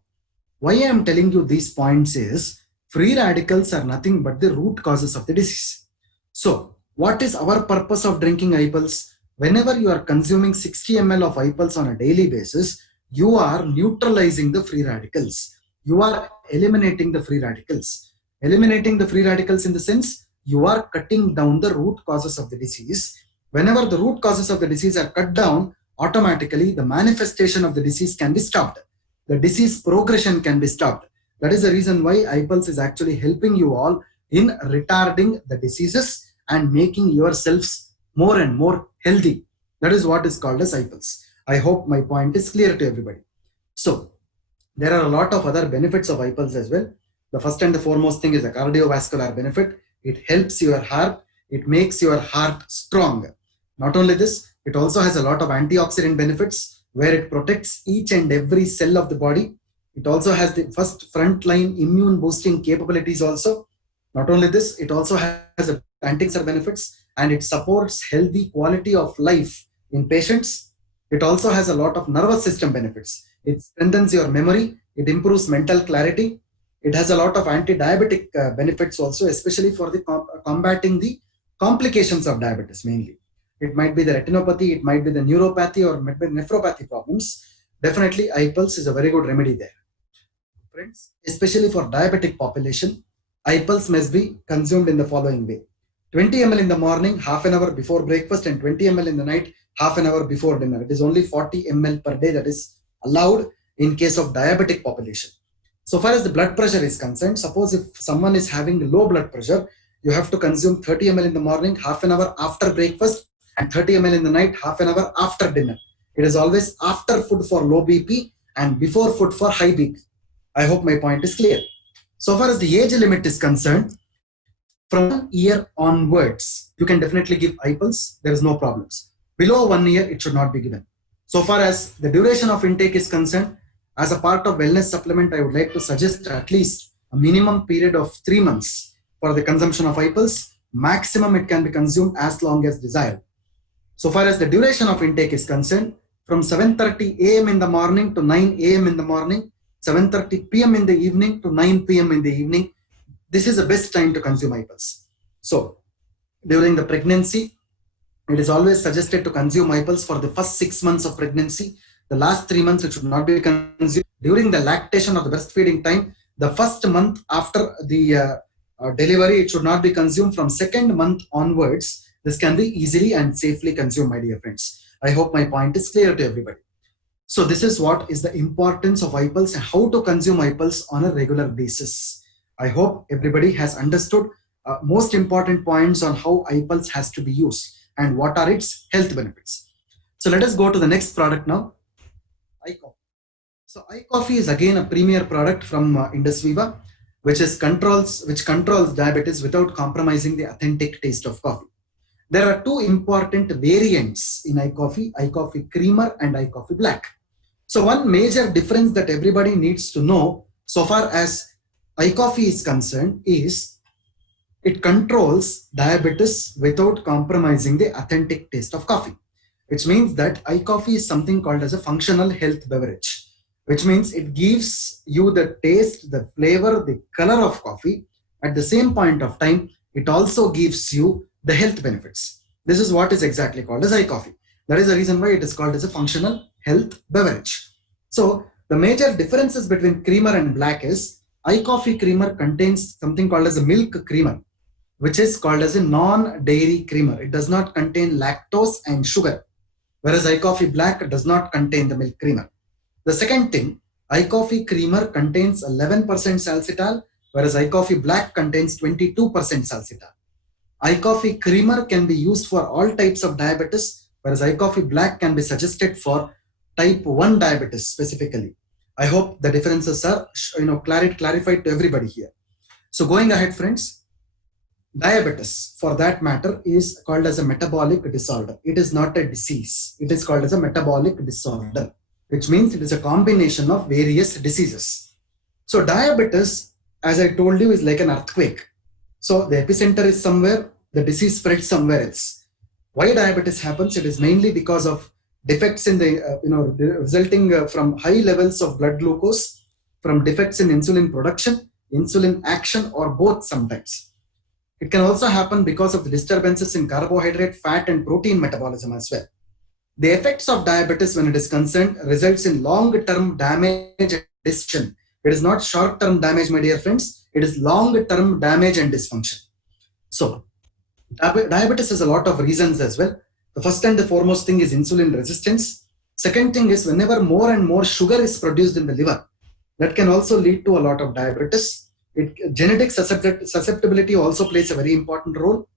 Why I am telling you these points is free radicals are nothing but the root causes of the disease. So what is our purpose of drinking iPulse? Whenever you are consuming 60 ml of iPulse on a daily basis, you are neutralizing the free radicals. You are eliminating the free radicals. Eliminating the free radicals in the sense, you are cutting down the root causes of the disease. Whenever the root causes of the disease are cut down, automatically the manifestation of the disease can be stopped. The disease progression can be stopped. That is the reason why iPulse is actually helping you all in retarding the diseases and making yourselves more and more healthy. That is what is called as iPulse. I hope my point is clear to everybody. So, there are a lot of other benefits of iPulse as well. The first and the foremost thing is a cardiovascular benefit. It helps your heart. It makes your heart strong. Not only this, it also has a lot of antioxidant benefits where it protects each and every cell of the body. It also has the first frontline immune boosting capabilities also. Not only this, it also has a anti-cancer benefits and it supports healthy quality of life in patients. It also has a lot of nervous system benefits. It strengthens your memory. It improves mental clarity. It has a lot of anti-diabetic benefits also, especially for the combating the complications of diabetes mainly. It might be the retinopathy, it might be the neuropathy or might be nephropathy problems. Definitely, iPulse is a very good remedy there. Friends, especially for diabetic population, iPulse must be consumed in the following way. 20 ml in the morning, half an hour before breakfast, and 20 ml in the night, half an hour before dinner. It is only 40 ml per day that is allowed in case of diabetic population. So far as the blood pressure is concerned, suppose if someone is having low blood pressure, you have to consume 30 ml in the morning, half an hour after breakfast, and 30 ml in the night, half an hour after dinner. It is always after food for low BP and before food for high BP. I hope my point is clear. So far as the age limit is concerned, from 1 year onwards, you can definitely give iPulse. There is no problems. Below 1 year, it should not be given. So far as the duration of intake is concerned, as a part of wellness supplement, I would like to suggest at least a minimum period of 3 months for the consumption of iPulse. Maximum it can be consumed as long as desired. So far as the duration of intake is concerned, from 7:30 a.m. in the morning to 9 a.m. in the morning, 7:30 p.m. in the evening to 9 p.m. in the evening, this is the best time to consume iPulse. So, during the pregnancy, it is always suggested to consume iPulse for the first 6 months of pregnancy. The last 3 months, it should not be consumed. During the lactation or the breastfeeding time, the first month after the delivery, it should not be consumed. From second month onwards, this can be easily and safely consumed, my dear friends. I hope my point is clear to everybody. So this is what is the importance of iPulse and how to consume iPulse on a regular basis. I hope everybody has understood most important points on how iPulse has to be used and what are its health benefits. So let us go to the next product now, iCoffee. So iCoffee is again a premier product from INDUSVIVA, which controls diabetes without compromising the authentic taste of coffee. There are two important variants in iCoffee, iCoffee Creamer and iCoffee Black. So one major difference that everybody needs to know so far as iCoffee is concerned is it controls diabetes without compromising the authentic taste of coffee, which means that iCoffee is something called as a functional health beverage, which means it gives you the taste, the flavor, the color of coffee. At the same point of time, it also gives you the health benefits. This is what is exactly called as iCoffee. That is the reason why it is called as a functional health beverage. So the major differences between creamer and black is iCoffee creamer contains something called as a milk creamer, which is called as a non-dairy creamer. It does not contain lactose and sugar, whereas iCoffee Black does not contain the milk creamer. The second thing, iCoffee creamer contains 11% salsitol, whereas iCoffee Black contains 22% salsitol. iCoffee creamer can be used for all types of diabetes, whereas iCoffee Black can be suggested for type 1 diabetes specifically. I hope the differences are clarified to everybody here. So going ahead, friends, diabetes, for that matter, is called as a metabolic disorder. It is not a disease. It is called as a metabolic disorder, which means it is a combination of various diseases. So diabetes, as I told you, is like an earthquake. So the epicenter is somewhere, the disease spreads somewhere else. Why diabetes happens? It is mainly because of defects in the, resulting from high levels of blood glucose, from defects in insulin production, insulin action, or both sometimes. It can also happen because of the disturbances in carbohydrate, fat, and protein metabolism as well. The effects of diabetes when it is concerned results in long-term damage and dysfunction. It is not short-term damage, my dear friends. It is long-term damage and dysfunction. So diabetes has a lot of reasons as well. The first and the foremost thing is insulin resistance. Second thing is whenever more and more sugar is produced in the liver, that can also lead to a lot of diabetes. Genetic susceptibility also plays a very important role.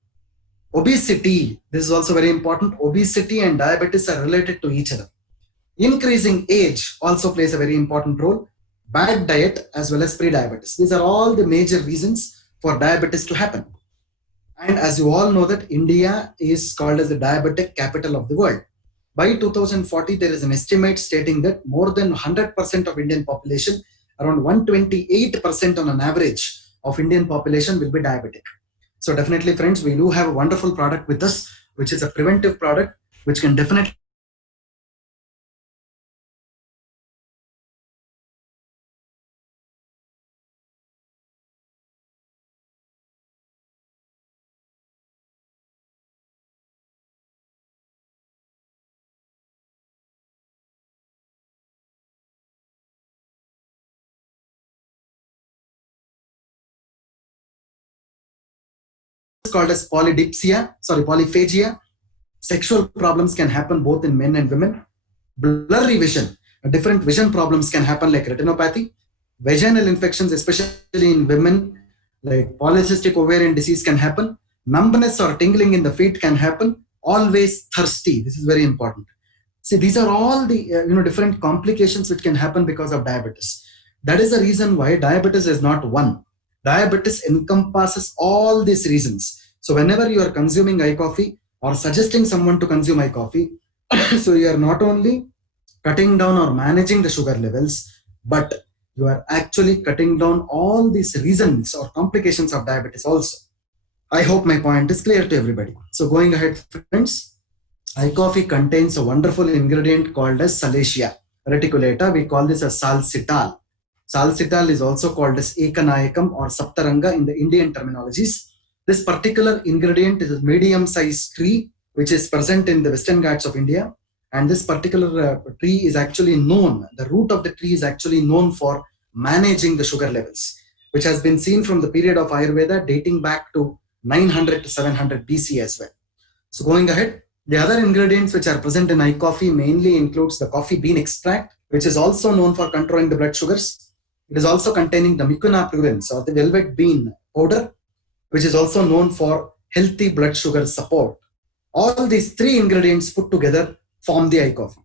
Obesity, this is also very important. Obesity and diabetes are related to each other. Increasing age also plays a very important role. Bad diet as well as pre-diabetes. These are all the major reasons for diabetes to happen. And as you all know that India is called as the diabetic capital of the world. By 2040, there is an estimate stating that more than 100% of Indian population, around 128% on an average of Indian population will be diabetic. So definitely friends, we do have a wonderful product with us, which is a preventive product, which can definitely called as polyphagia. Sexual problems can happen both in men and women. Blurry vision, different vision problems can happen like retinopathy. Vaginal infections, especially in women, like polycystic ovarian disease can happen. Numbness or tingling in the feet can happen. Always thirsty. This is very important. See, these are all the different complications which can happen because of diabetes. That is the reason why diabetes is not one. Diabetes encompasses all these reasons. So whenever you are consuming iCoffee or suggesting someone to consume iCoffee, so you are not only cutting down or managing the sugar levels, but you are actually cutting down all these reasons or complications of diabetes also. I hope my point is clear to everybody. So going ahead, friends, iCoffee contains a wonderful ingredient called as Salacia reticulata. We call this as salcital. Salcital is also called as Ekanayakam or Saptaranga in the Indian terminologies. This particular ingredient is a medium-sized tree which is present in the Western Ghats of India. And this particular tree is actually known, the root of the tree is actually known for managing the sugar levels, which has been seen from the period of Ayurveda dating back to 900 to 700 BC as well. So going ahead, the other ingredients which are present in iCoffee mainly includes the coffee bean extract, which is also known for controlling the blood sugars. It is also containing the mucuna prurens or the velvet bean powder, which is also known for healthy blood sugar support. All these three ingredients put together form the iCoffee.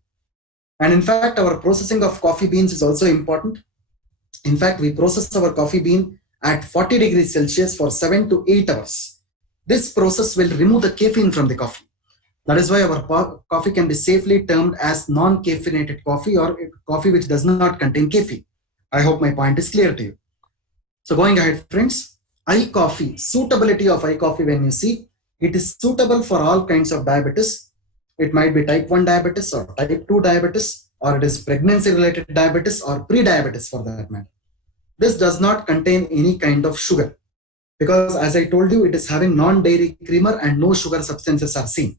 And in fact, our processing of coffee beans is also important. In fact, we process our coffee bean at 40 degrees Celsius for 7 to 8 hours. This process will remove the caffeine from the coffee. That is why our coffee can be safely termed as non-caffeinated coffee or coffee which does not contain caffeine. I hope my point is clear to you. So going ahead, friends, iCoffee, suitability of iCoffee when you see, it is suitable for all kinds of diabetes. It might be type 1 diabetes or type 2 diabetes, or it is pregnancy related diabetes or pre-diabetes for that matter. This does not contain any kind of sugar because as I told you, it is having non-dairy creamer and no sugar substances are seen.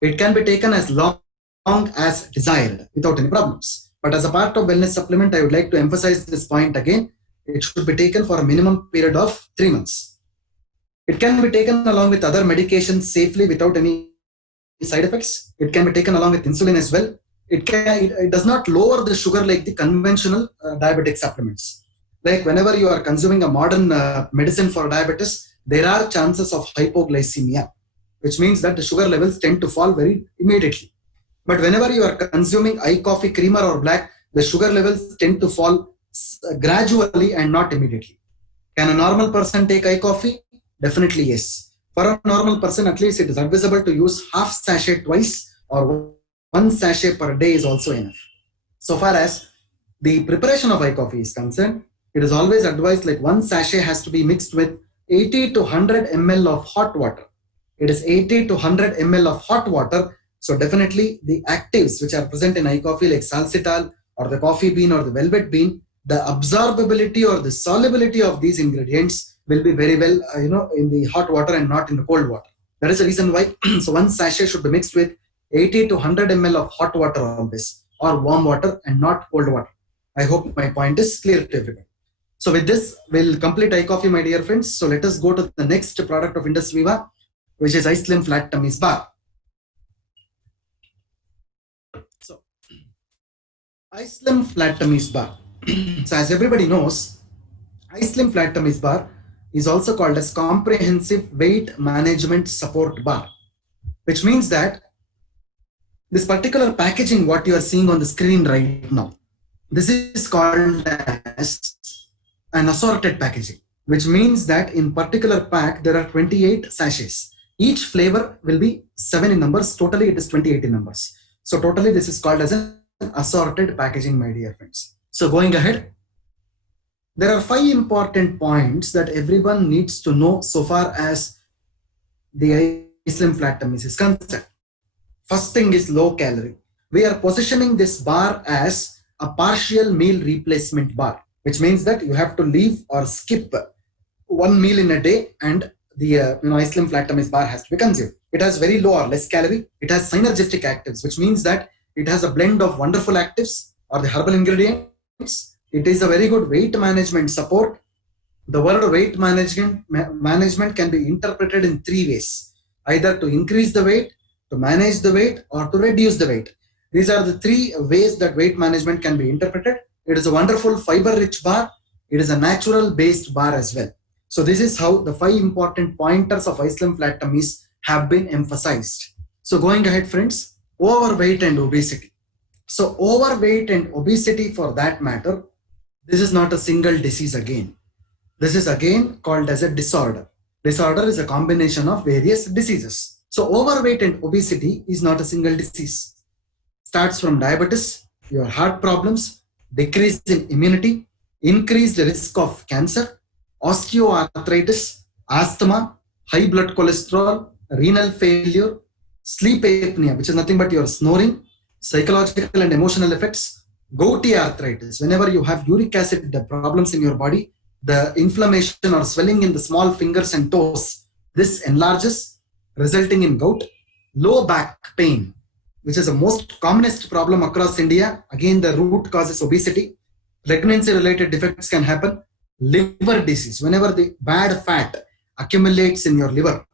It can be taken as long as desired without any problems. But as a part of wellness supplement, I would like to emphasize this point again. It should be taken for a minimum period of 3 months. It can be taken along with other medications safely without any side effects. It can be taken along with insulin as well. It does not lower the sugar like the conventional diabetic supplements. Like whenever you are consuming a modern medicine for diabetes, there are chances of hypoglycemia, which means that the sugar levels tend to fall very immediately. But whenever you are consuming iCoffee creamer or black, the sugar levels tend to fall gradually and not immediately. Can a normal person take iCoffee? Definitely yes. For a normal person, at least it is advisable to use half sachet twice or one sachet per day is also enough. So far as the preparation of iCoffee is concerned, it is always advised like one sachet has to be mixed with 80 to 100 ml of hot water. It is 80 to 100 ml of hot water. So definitely the actives which are present in iCoffee like salcital or the coffee bean or the velvet bean, the absorbability or the solubility of these ingredients will be very well in the hot water and not in the cold water. That is the reason why so one sachet should be mixed with 80 to 100 ml of hot water always or warm water and not cold water. I hope my point is clear to everybody. So with this, we'll complete iCoffee, my dear friends. So let us go to the next product of INDUSVIVA, which is Ice Slim Flat Tummy's Bar. So Ice Slim Flat Tummy's Bar. So as everybody knows, Ice Slim Flat Tummy's Bar is also called as Comprehensive Weight Management Support Bar, which means that this particular packaging, what you are seeing on the screen right now, this is called as an assorted packaging, which means that in particular pack, there are 28 sachets. Each flavor will be 7 in numbers. Totally, it is 28 in numbers. So totally, this is called as an assorted packaging, my dear friends. So going ahead, there are 5 important points that everyone needs to know so far as the Ice Slim Flat Tummies is concerned. First thing is low calorie. We are positioning this bar as a partial meal replacement bar, which means that you have to leave or skip one meal in a day and the Ice Slim Flat Tummies bar has to be consumed. It has very low or less calorie. It has synergistic actives, which means that it has a blend of wonderful actives or the herbal ingredients. It is a very good weight management support. The word weight management can be interpreted in 3 ways: either to increase the weight, to manage the weight, or to reduce the weight. These are the 3 ways that weight management can be interpreted. It is a wonderful fiber-rich bar. It is a natural-based bar as well. So this is how the 5 important pointers of Ice Slim Flat Tummies have been emphasized. So going ahead, friends, overweight and obesity. So overweight and obesity, for that matter, this is not a single disease again. This is again called as a disorder. Disorder is a combination of various diseases. So overweight and obesity is not a single disease. Starts from diabetes, your heart problems, decrease in immunity, increased risk of cancer, osteoarthritis, asthma, high blood cholesterol, renal failure, sleep apnea, which is nothing but your snoring, psychological and emotional effects, gouty arthritis. Whenever you have uric acid problems in your body, the inflammation or swelling in the small fingers and toes, this enlarges, resulting in gout. Low back pain, which is the most commonest problem across India. Again, the root cause is obesity. Pregnancy related defects can happen. Liver disease, whenever the bad fat accumulates in your liver,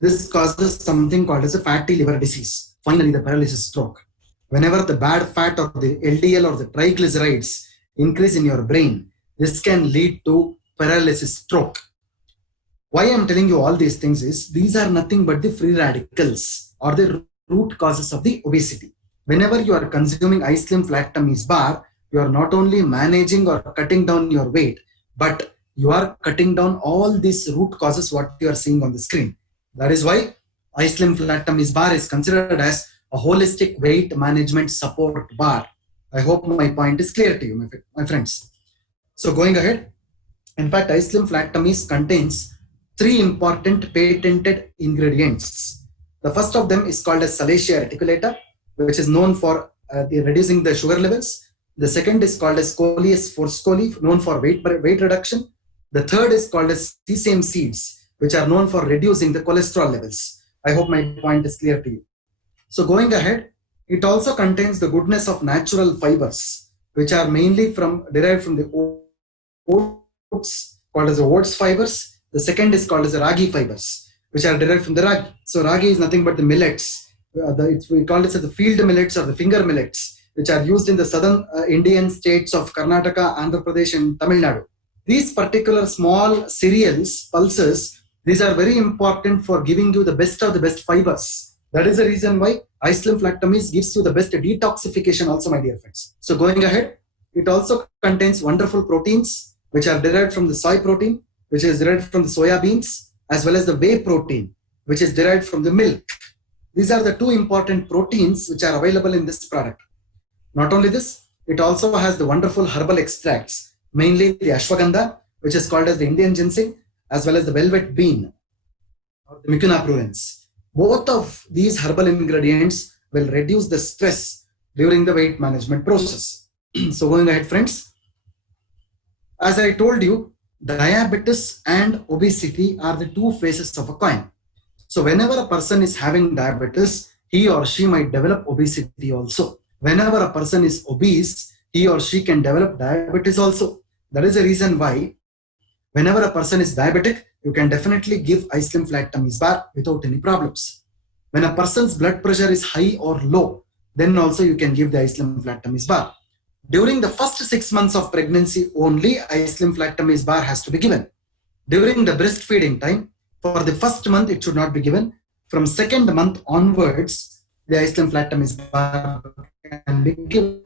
this causes something called as a fatty liver disease. Finally, the paralysis stroke. Whenever the bad fat or the LDL or the triglycerides increase in your brain, this can lead to paralysis stroke. Why I'm telling you all these things is, these are nothing but the free radicals or the root causes of the obesity. Whenever you are consuming Ice Slim Flat Tummies bar, you are not only managing or cutting down your weight, but you are cutting down all these root causes what you are seeing on the screen. That is why Ice Slim Flat Tummies bar is considered as a holistic weight management support bar. I hope my point is clear to you, my friends. So going ahead, in fact, Ice Slim Flat Tummies contains 3 important patented ingredients. The first of them is called as Salacia reticulata, which is known for reducing the sugar levels. The second is called as Coleus forscoli, known for weight reduction. The third is called as sesame seeds, which are known for reducing the cholesterol levels. I hope my point is clear to you. So going ahead, it also contains the goodness of natural fibers, which are mainly derived from the oats, called as the oats fibers. The second is called as the ragi fibers, which are derived from the ragi. So ragi is nothing but the millets. We call it as the field millets or the finger millets, which are used in the southern Indian states of Karnataka, Andhra Pradesh, and Tamil Nadu. These particular small cereals, pulses, these are very important for giving you the best of the best fibers. That is the reason why Ice Slim Flat Tummies gives you the best detoxification also, my dear friends. So going ahead, it also contains wonderful proteins, which are derived from the soy protein, which is derived from the soya beans, as well as the whey protein, which is derived from the milk. These are the 2 important proteins which are available in this product. Not only this, it also has the wonderful herbal extracts, mainly the ashwagandha, which is called as the Indian ginseng, as well as the velvet bean, or the Mucuna pruriens. Both of these herbal ingredients will reduce the stress during the weight management process. So going ahead, friends, as I told you, diabetes and obesity are the 2 faces of a coin. So whenever a person is having diabetes, he or she might develop obesity also. Whenever a person is obese, he or she can develop diabetes also. That is the reason why whenever a person is diabetic, you can definitely give iSlim Flat Tummies Bar without any problems. When a person's blood pressure is high or low, then also you can give the iSlim Flat Tummies Bar. During the first 6 months of pregnancy only, iSlim Flat Tummies Bar has to be given. During the breastfeeding time, for the first month, it should not be given. From second month onwards, the iSlim Flat Tummies Bar can be given.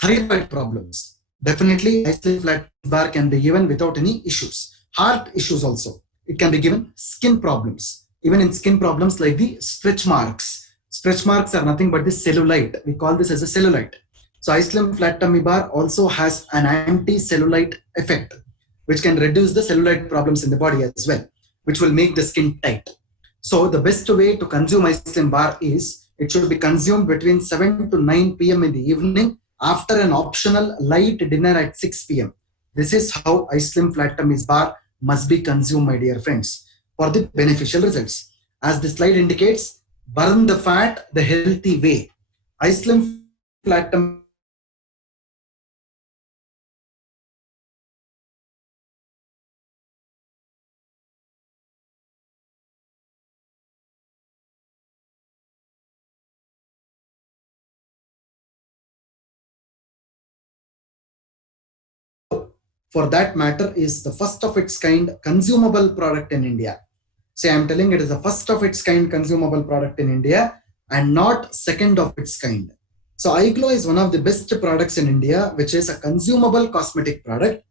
Thyroid problems, definitely iSlim Flat Tummies Bar can be given without any issues. Heart issues also, it can be given. Skin problems, even in skin problems like the stretch marks. Stretch marks are nothing but the cellulite. We call this as a cellulite. So iSlim Flat Tummy Bar also has an anti-cellulite effect, which can reduce the cellulite problems in the body as well, which will make the skin tight. So the best way to consume iSlim Bar is it should be consumed between 7 to 9 p.m. in the evening after an optional light dinner at 6 p.m. This is how iSlim Flat Tummies Bar must be consumed, my dear friends, for the beneficial results. As the slide indicates, burn the fat the healthy way. iSlim Flat Tummies Bar is also available in India and not second of its kind. This is what is exactly called as an internal cosmetic product. So going ahead, friends, iGlow, for that matter, is the first of its kind consumable product in India. Say, I'm telling it is the first of its kind consumable product in India and not second of its kind. So iGlow is one of the best products in India, which is a consumable cosmetic product,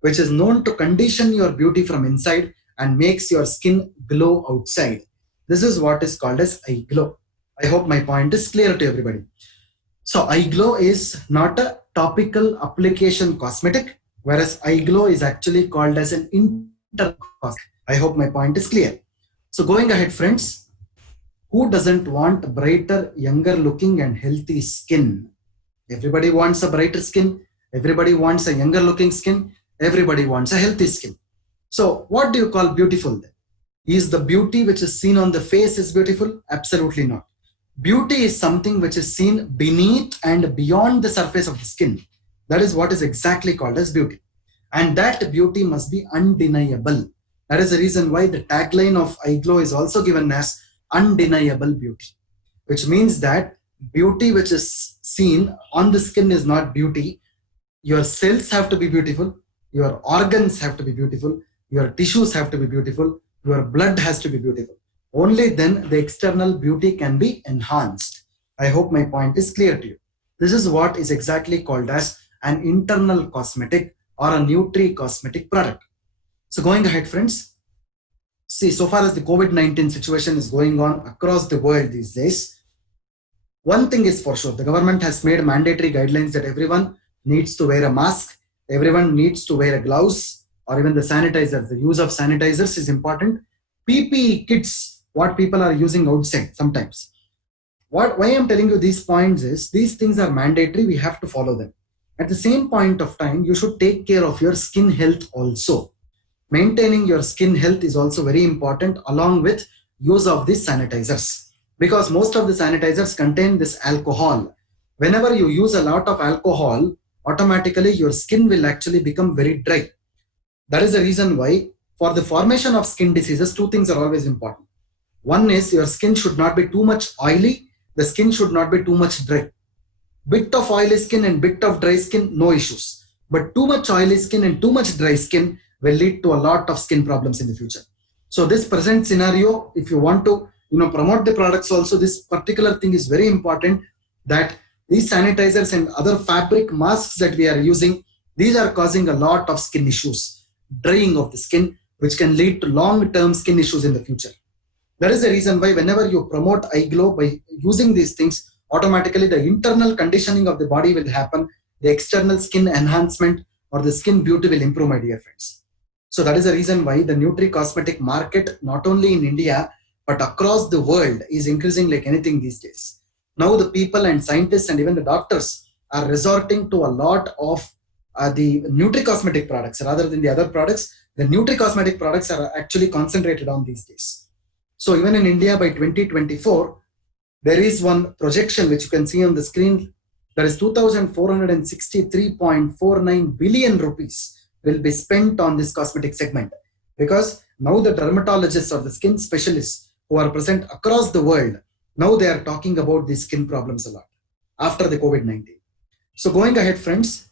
which is known to condition your beauty from inside and makes your skin glow outside. This is what is called as iGlow. I hope my point is clear to everybody. So iGlow is not a topical application cosmetic, whereas iGlow is actually called as an internal cosmetic. I hope my point is clear. So going ahead, friends, who doesn't want brighter, younger looking and healthy skin? Everybody wants a brighter skin. Everybody wants a younger looking skin. Everybody wants a healthy skin. So what do you call beautiful then? Is the beauty which is seen on the face is beautiful? Absolutely not. Beauty is something which is seen beneath and beyond the surface of the skin. That is what is exactly called as beauty. And that beauty must be undeniable. That is the reason why the tagline of iGlow is also given as undeniable beauty, which means that beauty which is seen on the skin is not beauty. Your cells have to be beautiful, your organs have to be beautiful, your tissues have to be beautiful, your blood has to be beautiful. Only then the external beauty can be enhanced. I hope my point is clear to you. This is what is exactly called as an internal cosmetic or a nutri-cosmetic product. So going ahead, friends, see, so far as the COVID-19 situation is going on across the world these days, one thing is for sure, the government has made mandatory guidelines that everyone needs to wear a mask, everyone needs to wear a gloves, or even the sanitizers. The use of sanitizers is important. PPE kits, what people are using outside sometimes. Why I'm telling you these points is these things are mandatory, we have to follow them. At the same point of time, you should take care of your skin health also. Maintaining your skin health is also very important along with use of these sanitizers, because most of the sanitizers contain this alcohol. Whenever you use a lot of alcohol, automatically your skin will actually become very dry. That is the reason why for the formation of skin diseases, two things are always important. One is your skin should not be too much oily, the skin should not be too much dry. Bit of oily skin and bit of dry skin, no issues. But too much oily skin and too much dry skin will lead to a lot of skin problems in the future. So this present scenario, if you want to promote the products also, this particular thing is very important, that these sanitizers and other fabric masks that we are using, these are causing a lot of skin issues, drying of the skin, which can lead to long-term skin issues in the future. That is the reason why whenever you promote iGlow by using these things, automatically the internal conditioning of the body will happen, the external skin enhancement or the skin beauty will improve, my dear friends. So that is the reason why the nutri-cosmetic market, not only in India, but across the world is increasing like anything these days. Now the people and scientists and even the doctors are resorting to a lot of the nutri-cosmetic products rather than the other products. The nutri-cosmetic products are actually concentrated on these days. So even in India by 2024, there is one projection which you can see on the screen. That is 2,463.49 billion rupees will be spent on this cosmetic segment, because now the dermatologists or the skin specialists who are present across the world, now they are talking about these skin problems a lot after the COVID-19. So going ahead, friends,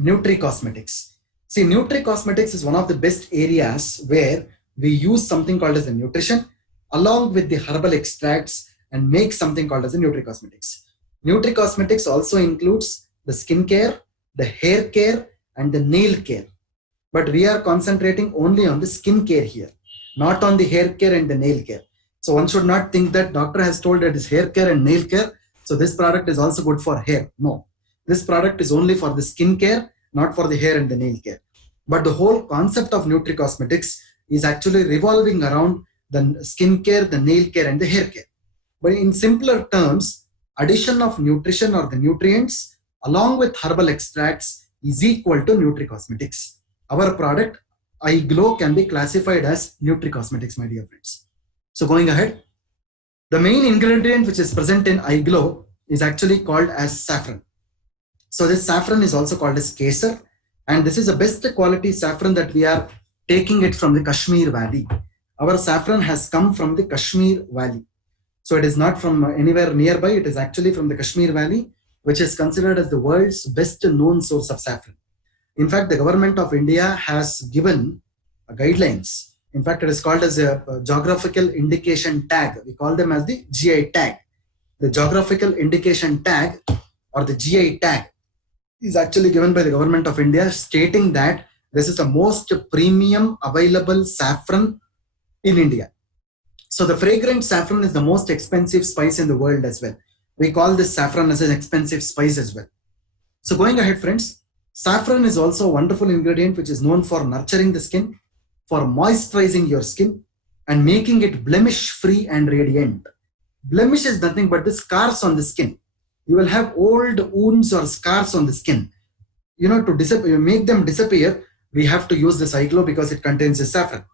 Nutri-cosmetics. See, Nutri-cosmetics is one of the best areas where we use something called as the nutrition along with the herbal extracts and make something called as the Nutri-cosmetics. Nutri-cosmetics also includes the skincare, the hair care, and the nail care. But we are concentrating only on the skin care here, not on the hair care and the nail care. So one should not think that doctor has told that it's hair care and nail care, so this product is also good for hair. No, this product is only for the skin care, not for the hair and the nail care. But the whole concept of Nutri-cosmetics is actually revolving around the skin care, the nail care, and the hair care. But in simpler terms, addition of nutrition or the nutrients along with herbal extracts is equal to Nutri-cosmetics. Our product iGlow can be classified as Nutri-cosmetics, my dear friends. So going ahead, the main ingredient which is present in iGlow is actually called as saffron. So this saffron is also called as kesar, and this is the best quality saffron that we are taking it from the Kashmir Valley. Our saffron has come from the Kashmir Valley. So it is not from anywhere nearby, it is actually from the Kashmir Valley, which is considered as the world's best known source of saffron. In fact, the government of India has given guidelines. In fact, it is called as a geographical indication tag. We call them as the GI tag. The geographical indication tag or the GI tag is actually given by the government of India, stating that this is the most premium available saffron in India. So the fragrant saffron is the most expensive spice in the world as well. We call this saffron as an expensive spice as well. So going ahead, friends, saffron is also a wonderful ingredient which is known for nurturing the skin, for moisturizing your skin, and making it blemish free and radiant. Blemish is nothing but the scars on the skin. You will have old wounds or scars on the skin. To make them disappear, we have to use this iGlow because it contains the saffron.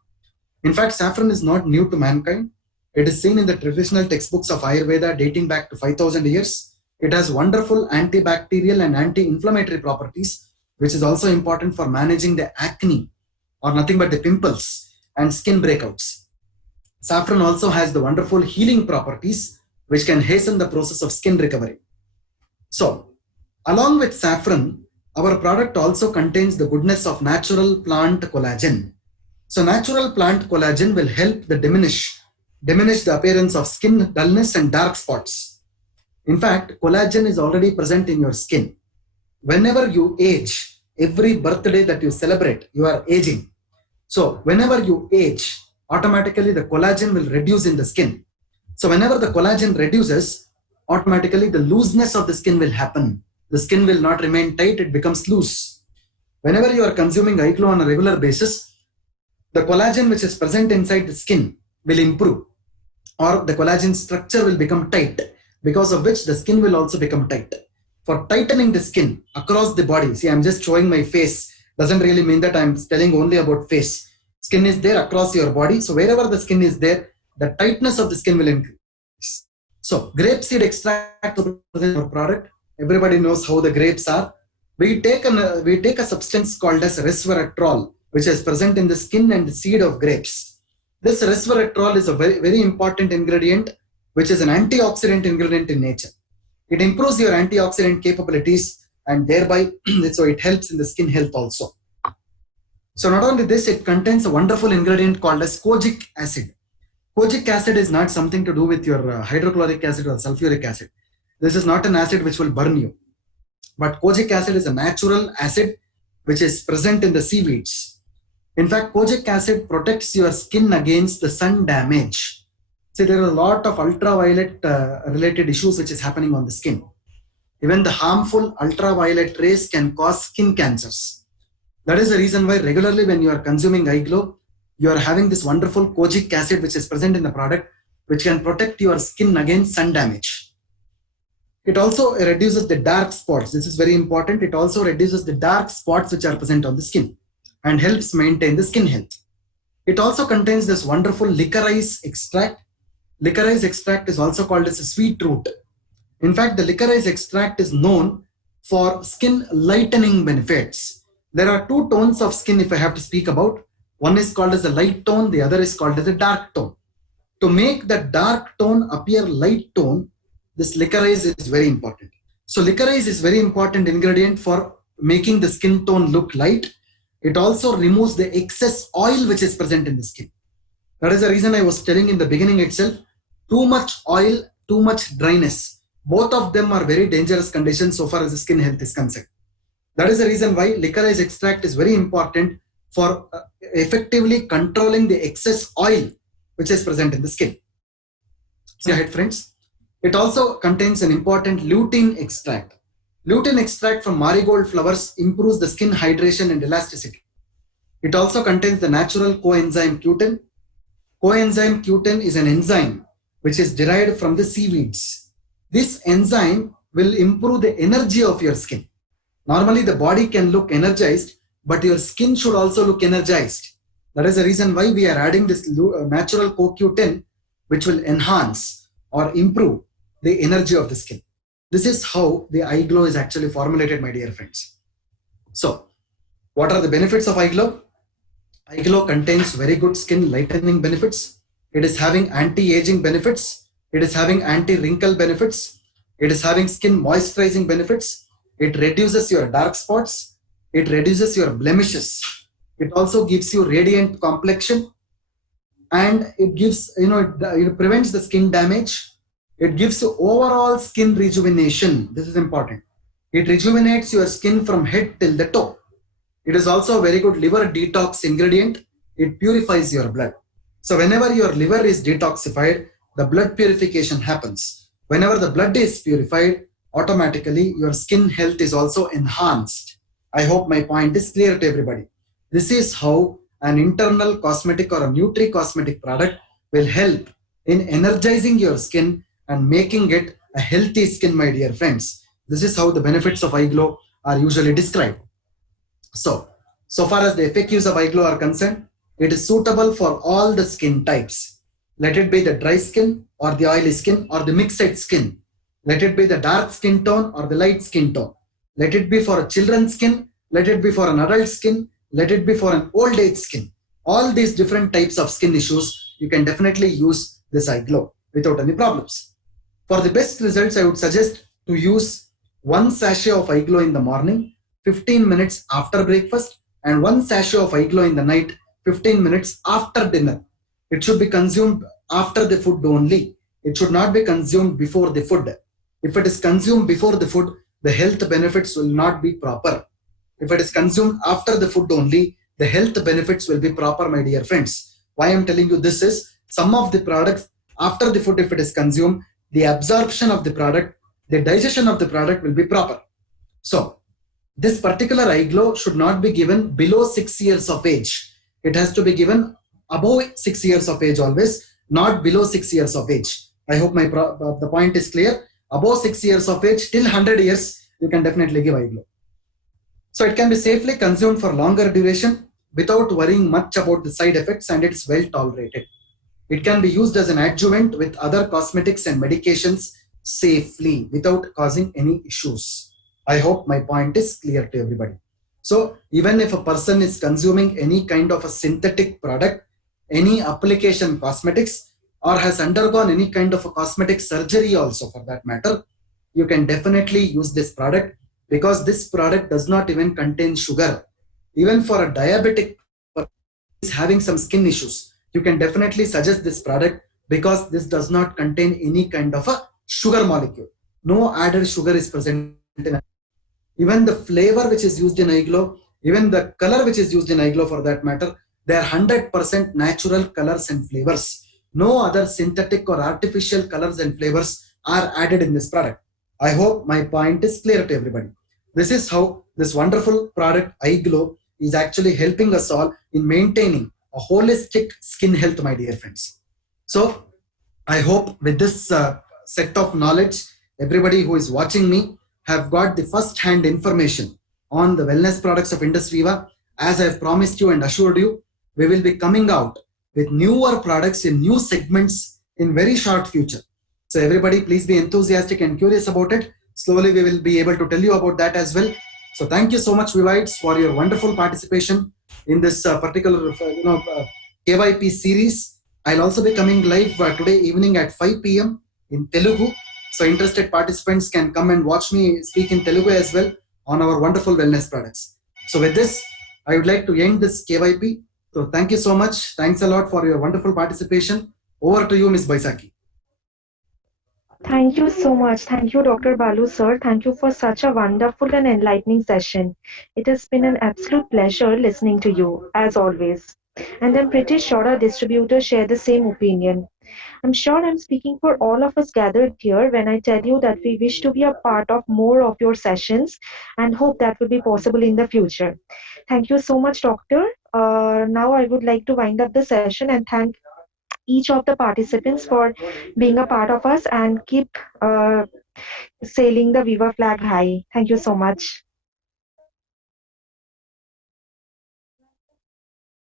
In fact, saffron is not new to mankind. It is seen in the traditional textbooks of Ayurveda dating back to 5,000 years. It has wonderful antibacterial and anti-inflammatory properties, which is also important for managing the acne or nothing but the pimples and skin breakouts. Saffron also has the wonderful healing properties, which can hasten the process of skin recovery. So, along with saffron, our product also contains the goodness of natural plant collagen. So natural plant collagen will help the diminish the appearance of skin dullness and dark spots. In fact, collagen is already present in your skin. Whenever you age, every birthday that you celebrate, you are aging. So whenever you age, automatically the collagen will reduce in the skin. So whenever the collagen reduces, automatically the looseness of the skin will happen. The skin will not remain tight, it becomes loose. Whenever you are consuming iGlow on a regular basis, the collagen which is present inside the skin will improve, or the collagen structure will become tight, because of which the skin will also become tight. For tightening the skin across the body, see, I'm just showing my face, doesn't really mean that I'm telling only about face. Skin is there across your body, so wherever the skin is there, the tightness of the skin will increase. So grapeseed extract is our product. Everybody knows how the grapes are. We take a substance called as resveratrol, which is present in the skin and the seed of grapes. This resveratrol is a very, very important ingredient, which is an antioxidant ingredient in nature. It improves your antioxidant capabilities, and thereby so it helps in the skin health also. So not only this, it contains a wonderful ingredient called as kojic acid. Kojic acid is not something to do with your hydrochloric acid or sulfuric acid. This is not an acid which will burn you. But kojic acid is a natural acid which is present in the seaweeds. In fact, kojic acid protects your skin against the sun damage. See, there are a lot of ultraviolet related issues which is happening on the skin. Even the harmful ultraviolet rays can cause skin cancers. That is the reason why regularly when you are consuming iGlow, you are having this wonderful kojic acid which is present in the product, which can protect your skin against sun damage. It also reduces the dark spots. This is very important. It also reduces the dark spots which are present on the skin and helps maintain the skin health. It also contains this wonderful licorice extract. Licorice extract is also called as a sweet root. In fact, the licorice extract is known for skin lightening benefits. There are two tones of skin if I have to speak about. One is called as a light tone, the other is called as a dark tone. To make the dark tone appear light tone, this licorice is very important. So licorice is very important ingredient for making the skin tone look light. It also removes the excess oil which is present in the skin. That is the reason I was telling in the beginning itself, too much oil, too much dryness, both of them are very dangerous conditions so far as the skin health is concerned. That is the reason why licorice extract is very important for effectively controlling the excess oil which is present in the skin. See ahead, friends. It also contains an important lutein extract. Lutein extract from marigold flowers improves the skin hydration and elasticity. It also contains the natural coenzyme Q10. Coenzyme Q10 is an enzyme which is derived from the seaweeds. This enzyme will improve the energy of your skin. Normally the body can look energized, but your skin should also look energized. That is the reason why we are adding this natural CoQ10, which will enhance or improve the energy of the skin. This is how the iGlow is actually formulated, my dear friends. So, what are the benefits of iGlow? iGlow contains very good skin lightening benefits. It is having anti-aging benefits. It is having anti-wrinkle benefits. It is having skin moisturizing benefits. It reduces your dark spots. It reduces your blemishes. It also gives you radiant complexion, and it gives, it prevents the skin damage. It gives you overall skin rejuvenation. This is important. It rejuvenates your skin from head till the toe. It is also a very good liver detox ingredient. It purifies your blood. So whenever your liver is detoxified, the blood purification happens. Whenever the blood is purified, automatically your skin health is also enhanced. I hope my point is clear to everybody. This is how an internal cosmetic or a nutri-cosmetic product will help in energizing your skin and making it a healthy skin, my dear friends. This is how the benefits of iGlow are usually described. So far as the FAQs of iGlow are concerned, it is suitable for all the skin types. Let it be the dry skin or the oily skin or the mixed skin. Let it be the dark skin tone or the light skin tone. Let it be for a children's skin. Let it be for an adult skin. Let it be for an old age skin. All these different types of skin issues, you can definitely use this iGlow without any problems. For the best results, I would suggest to use 1 sachet of iGlow in the morning, 15 minutes after breakfast, and 1 sachet of iGlow in the night, 15 minutes after dinner. It should be consumed after the food only. It should not be consumed before the food. If it is consumed before the food, the health benefits will not be proper. If it is consumed after the food only, the health benefits will be proper, my dear friends. Why I am telling you this is, some of the products after the food, if it is consumed, the absorption of the product, the digestion of the product will be proper. So this particular iGlow should not be given below 6 years of age. It has to be given above 6 years of age always, not below 6 years of age. I hope the point is clear. Above 6 years of age till 100 years, you can definitely give iGlow. So it can be safely consumed for longer duration without worrying much about the side effects, and it is well tolerated. It can be used as an adjuvant with other cosmetics and medications safely without causing any issues. I hope my point is clear to everybody. So even if a person is consuming any kind of a synthetic product, any application cosmetics, or has undergone any kind of a cosmetic surgery also for that matter, you can definitely use this product, because this product does not even contain sugar. Even for a diabetic person who is having some skin issues, you can definitely suggest this product, because this does not contain any kind of a sugar molecule. No added sugar is present in it. Even the flavor which is used in iGlow, even the color which is used in iGlow for that matter, they are 100% natural colors and flavors. No other synthetic or artificial colors and flavors are added in this product. I hope my point is clear to everybody. This is how this wonderful product iGlow is actually helping us all in maintaining a holistic skin health, my dear friends. So I hope with this set of knowledge, everybody who is watching me have got the first-hand information on the wellness products of IndusViva. As I have promised you and assured you, we will be coming out with newer products in new segments in very short future. So everybody, please be enthusiastic and curious about it. Slowly we will be able to tell you about that as well. So thank you so much, Vivites, for your wonderful participation in this particular KYP series. I'll also be coming live today evening at 5 p.m. in Telugu. So interested participants can come and watch me speak in Telugu as well on our wonderful wellness products. So with this, I would like to end this KYP. So thank you so much. Thanks a lot for your wonderful participation. Over to you, Ms. Baisaki. Thank you so much. Thank you, Dr. Balu, sir. Thank you for such a wonderful and enlightening session. It has been an absolute pleasure listening to you, as always. And I'm pretty sure our distributors share the same opinion. I'm sure I'm speaking for all of us gathered here when I tell you that we wish to be a part of more of your sessions and hope that will be possible in the future. Thank you so much, Doctor. Now I would like to wind up the session and thank each of the participants for being a part of us and keep sailing the Viva flag high. Thank you so much.